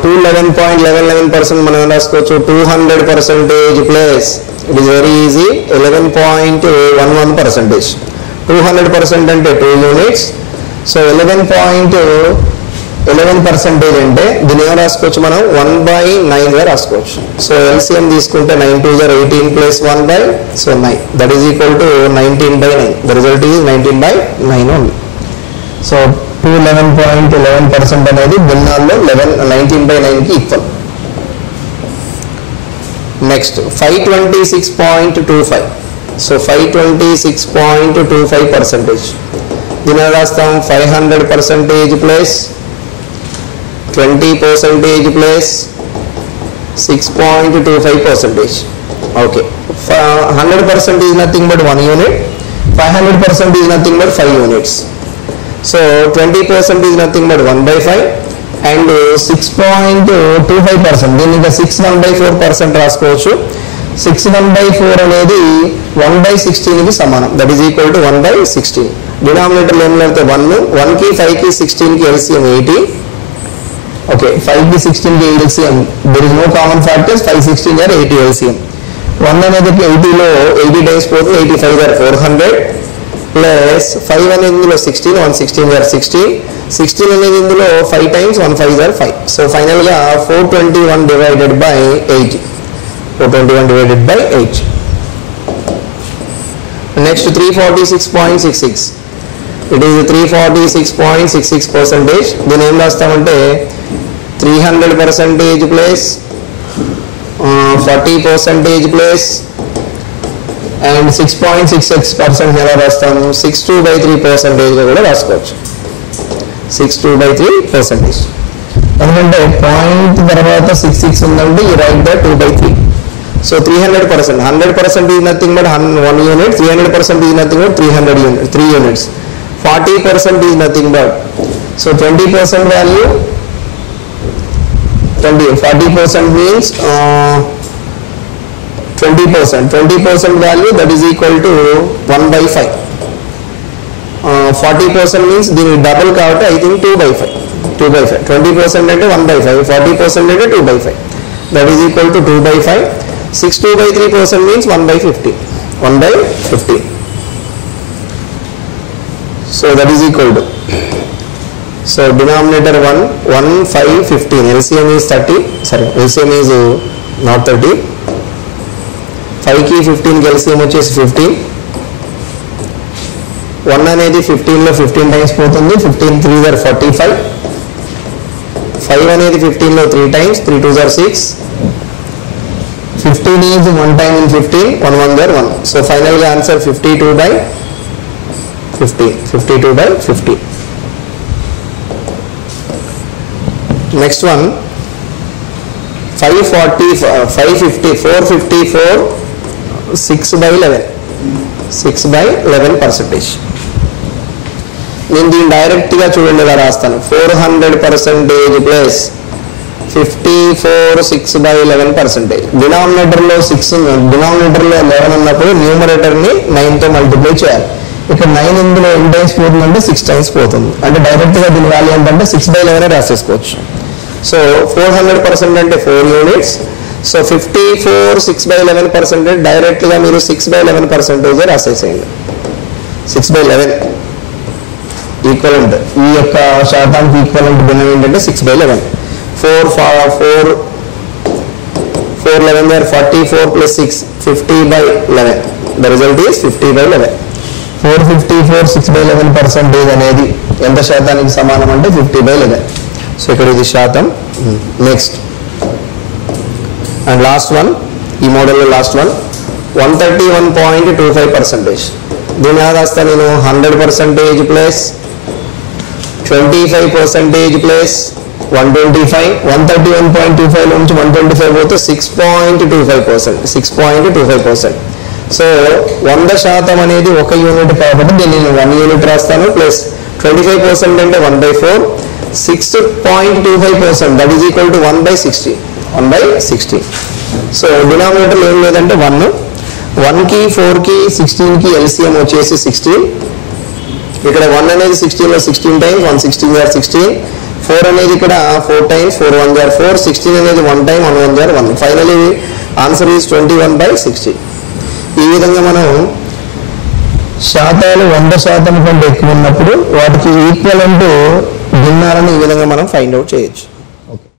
211.11% మనం రాసుకోవచ్చు. 200% plus it is very easy 11.11%. 200% అంటే 2 units. సో 11.11% అంటే దీన్ని ఏమో రాసుకోవచ్చు మనం 1/9గా రాసుకోవచ్చు. సో LCM తీసుకుంటే 9 2s are 18 plus 1/, so 9. That is equal to 19/9. The result is 19/9 only. So 211.11% అనేది భిన్నాల్లో 19/9కి ఈక్వల్. నెక్స్ట్ 526.25. సో 526.25%. దీని రాస్తాం 500% plus 20% plus 6.25%. Okay, 100% is nothing but 1 unit. 500% is nothing but 5 units. So 20% is nothing but 1/5 and 6.25%. దీన్ని ఇంకా 6 1/4% రాసుకోవచ్చు. 6 1/4 అనేది 1/16కి సమానం. That is equal to 1/16. డినామినేటర్లో ఏం లేకపోతే 1, 1కి 5కి 16కి LCM 80. ఓకే, 5కి 16కి LCM there is no common factors. 5 16 are 80 LCM. 1 అనేది 80లో 80 టైమ్స్ పోతే 85 are 400 ప్లస్ 5 అనేది ఇందులో 16, 1 16 are 16. 16 అనేది ఇందులో 5 టైమ్స్ 1 5 are 5. సో ఫైనల్గా 421 divided by 80. 421 divided by 8. Next 346.66, it is 346.66%. దీని ఏం రాస్తామంటే 300% ప్లస్ 40% ప్లస్ అండ్ 6.66% ఎలా రాస్తాము, 62/3% కూడా రాసుకోవచ్చు. 62/3%. ఎందుకంటే పాయింట్ తర్వాత 66 ఉందంటే ఈ right the 2/3. So 300%, 100% is nothing but 1 unit, 300% is nothing but 3 units, 40% is nothing but, so 20% value, 40% means 20% value, that is equal to 1/5. 40% means దీని డబుల్ కాబట్టి I think 2/5. 20% అంటే 1/5, 40% అంటే 2/5, that is equal to 2/5. 62/3% means 1/50. So that is equal to, so denominator 1, 5, 15, LCM is 30, sorry, LCM is not 30, 5 కి 15 కి LCM వచ్చేసి 15. 1 అనేది 15 లో 15 times పోతుంది, 15 3s are 45. 5 అనేది 15 లో 3 times, 3 2s are 6. 15 is 1 time in 15, 1 1 there 1. So finally answer 52/50. Next one, 454, 6/11%. నేను దీన్ని డైరెక్ట్గా చూడండి ఎలా రాస్తాను, 400% ప్లస్ 54, 6/11%. డినామినేటర్లో 6, డినామినేటర్లో 11 ఉన్నప్పుడు న్యూమరేటర్ని 9తో మల్టిప్లై చేయాలి. ఇక్కడ 9 ఇందులో ఎన్ని టైమ్స్ పోతుందంటే 6 టైమ్స్ పోతుంది. అంటే డైరెక్ట్గా దీని వాల్యూ ఏంటంటే 6/11 రాసేసుకోవచ్చు. సో 400% అంటే 4 units. సో 54, 6/11% డైరెక్ట్గా మీరు 6/11% రాసేసేయండి. 6/11 ఈక్వలెంట్, ఈ యొక్క శాతానికి ఈక్వలెంట్ భిన్నం ఏంటంటే 6/11. 411 there 44 plus 6, 50/11. The result is 50/11. 454, 6/11% అనేది ఎంత శాతానికి సమానం అంటే 50/11. సో ఇక్కడ ఇది శాతం. నెక్స్ట్ అండ్ లాస్ట్ వన్, ఈ మోడల్లో లాస్ట్ వన్, 131.25%. దీని ఎలా రాస్తాను నేను, 100% ప్లస్ 25% ప్లస్ 125. 131.25 నుంచి 125 పోతే 6.25%. సో 100% అనేది 1 యూనిట్ కాబట్టి దీన్ని నేను 1 యూనిట్ రాస్తాను. ప్లస్ 25% అంటే 1/4, 6.25%, that is equal to 1/60. So denominator ఏం లేదంటే 1కి 4కి 16కి LCM వచ్చేసి 16. ఇక్కడ 1 అనేది 16 లో 16 టైమ్స్, 1 16 are 16. 4 అనేది ఇక్కడ 4 టైమ్స్, 4 1 are 4. 16 అనేది 1 time, 1 1 are 1. Finally answer is 21/60. ఈ విధంగా మనం శాతాలు 100% కంటే ఎక్కువ ఉన్నప్పుడు వాటికి ఈక్వలెంట్ భిన్నాలను ఈ విధంగా మనం ఫైండ్ అవుట్ చేయొచ్చు.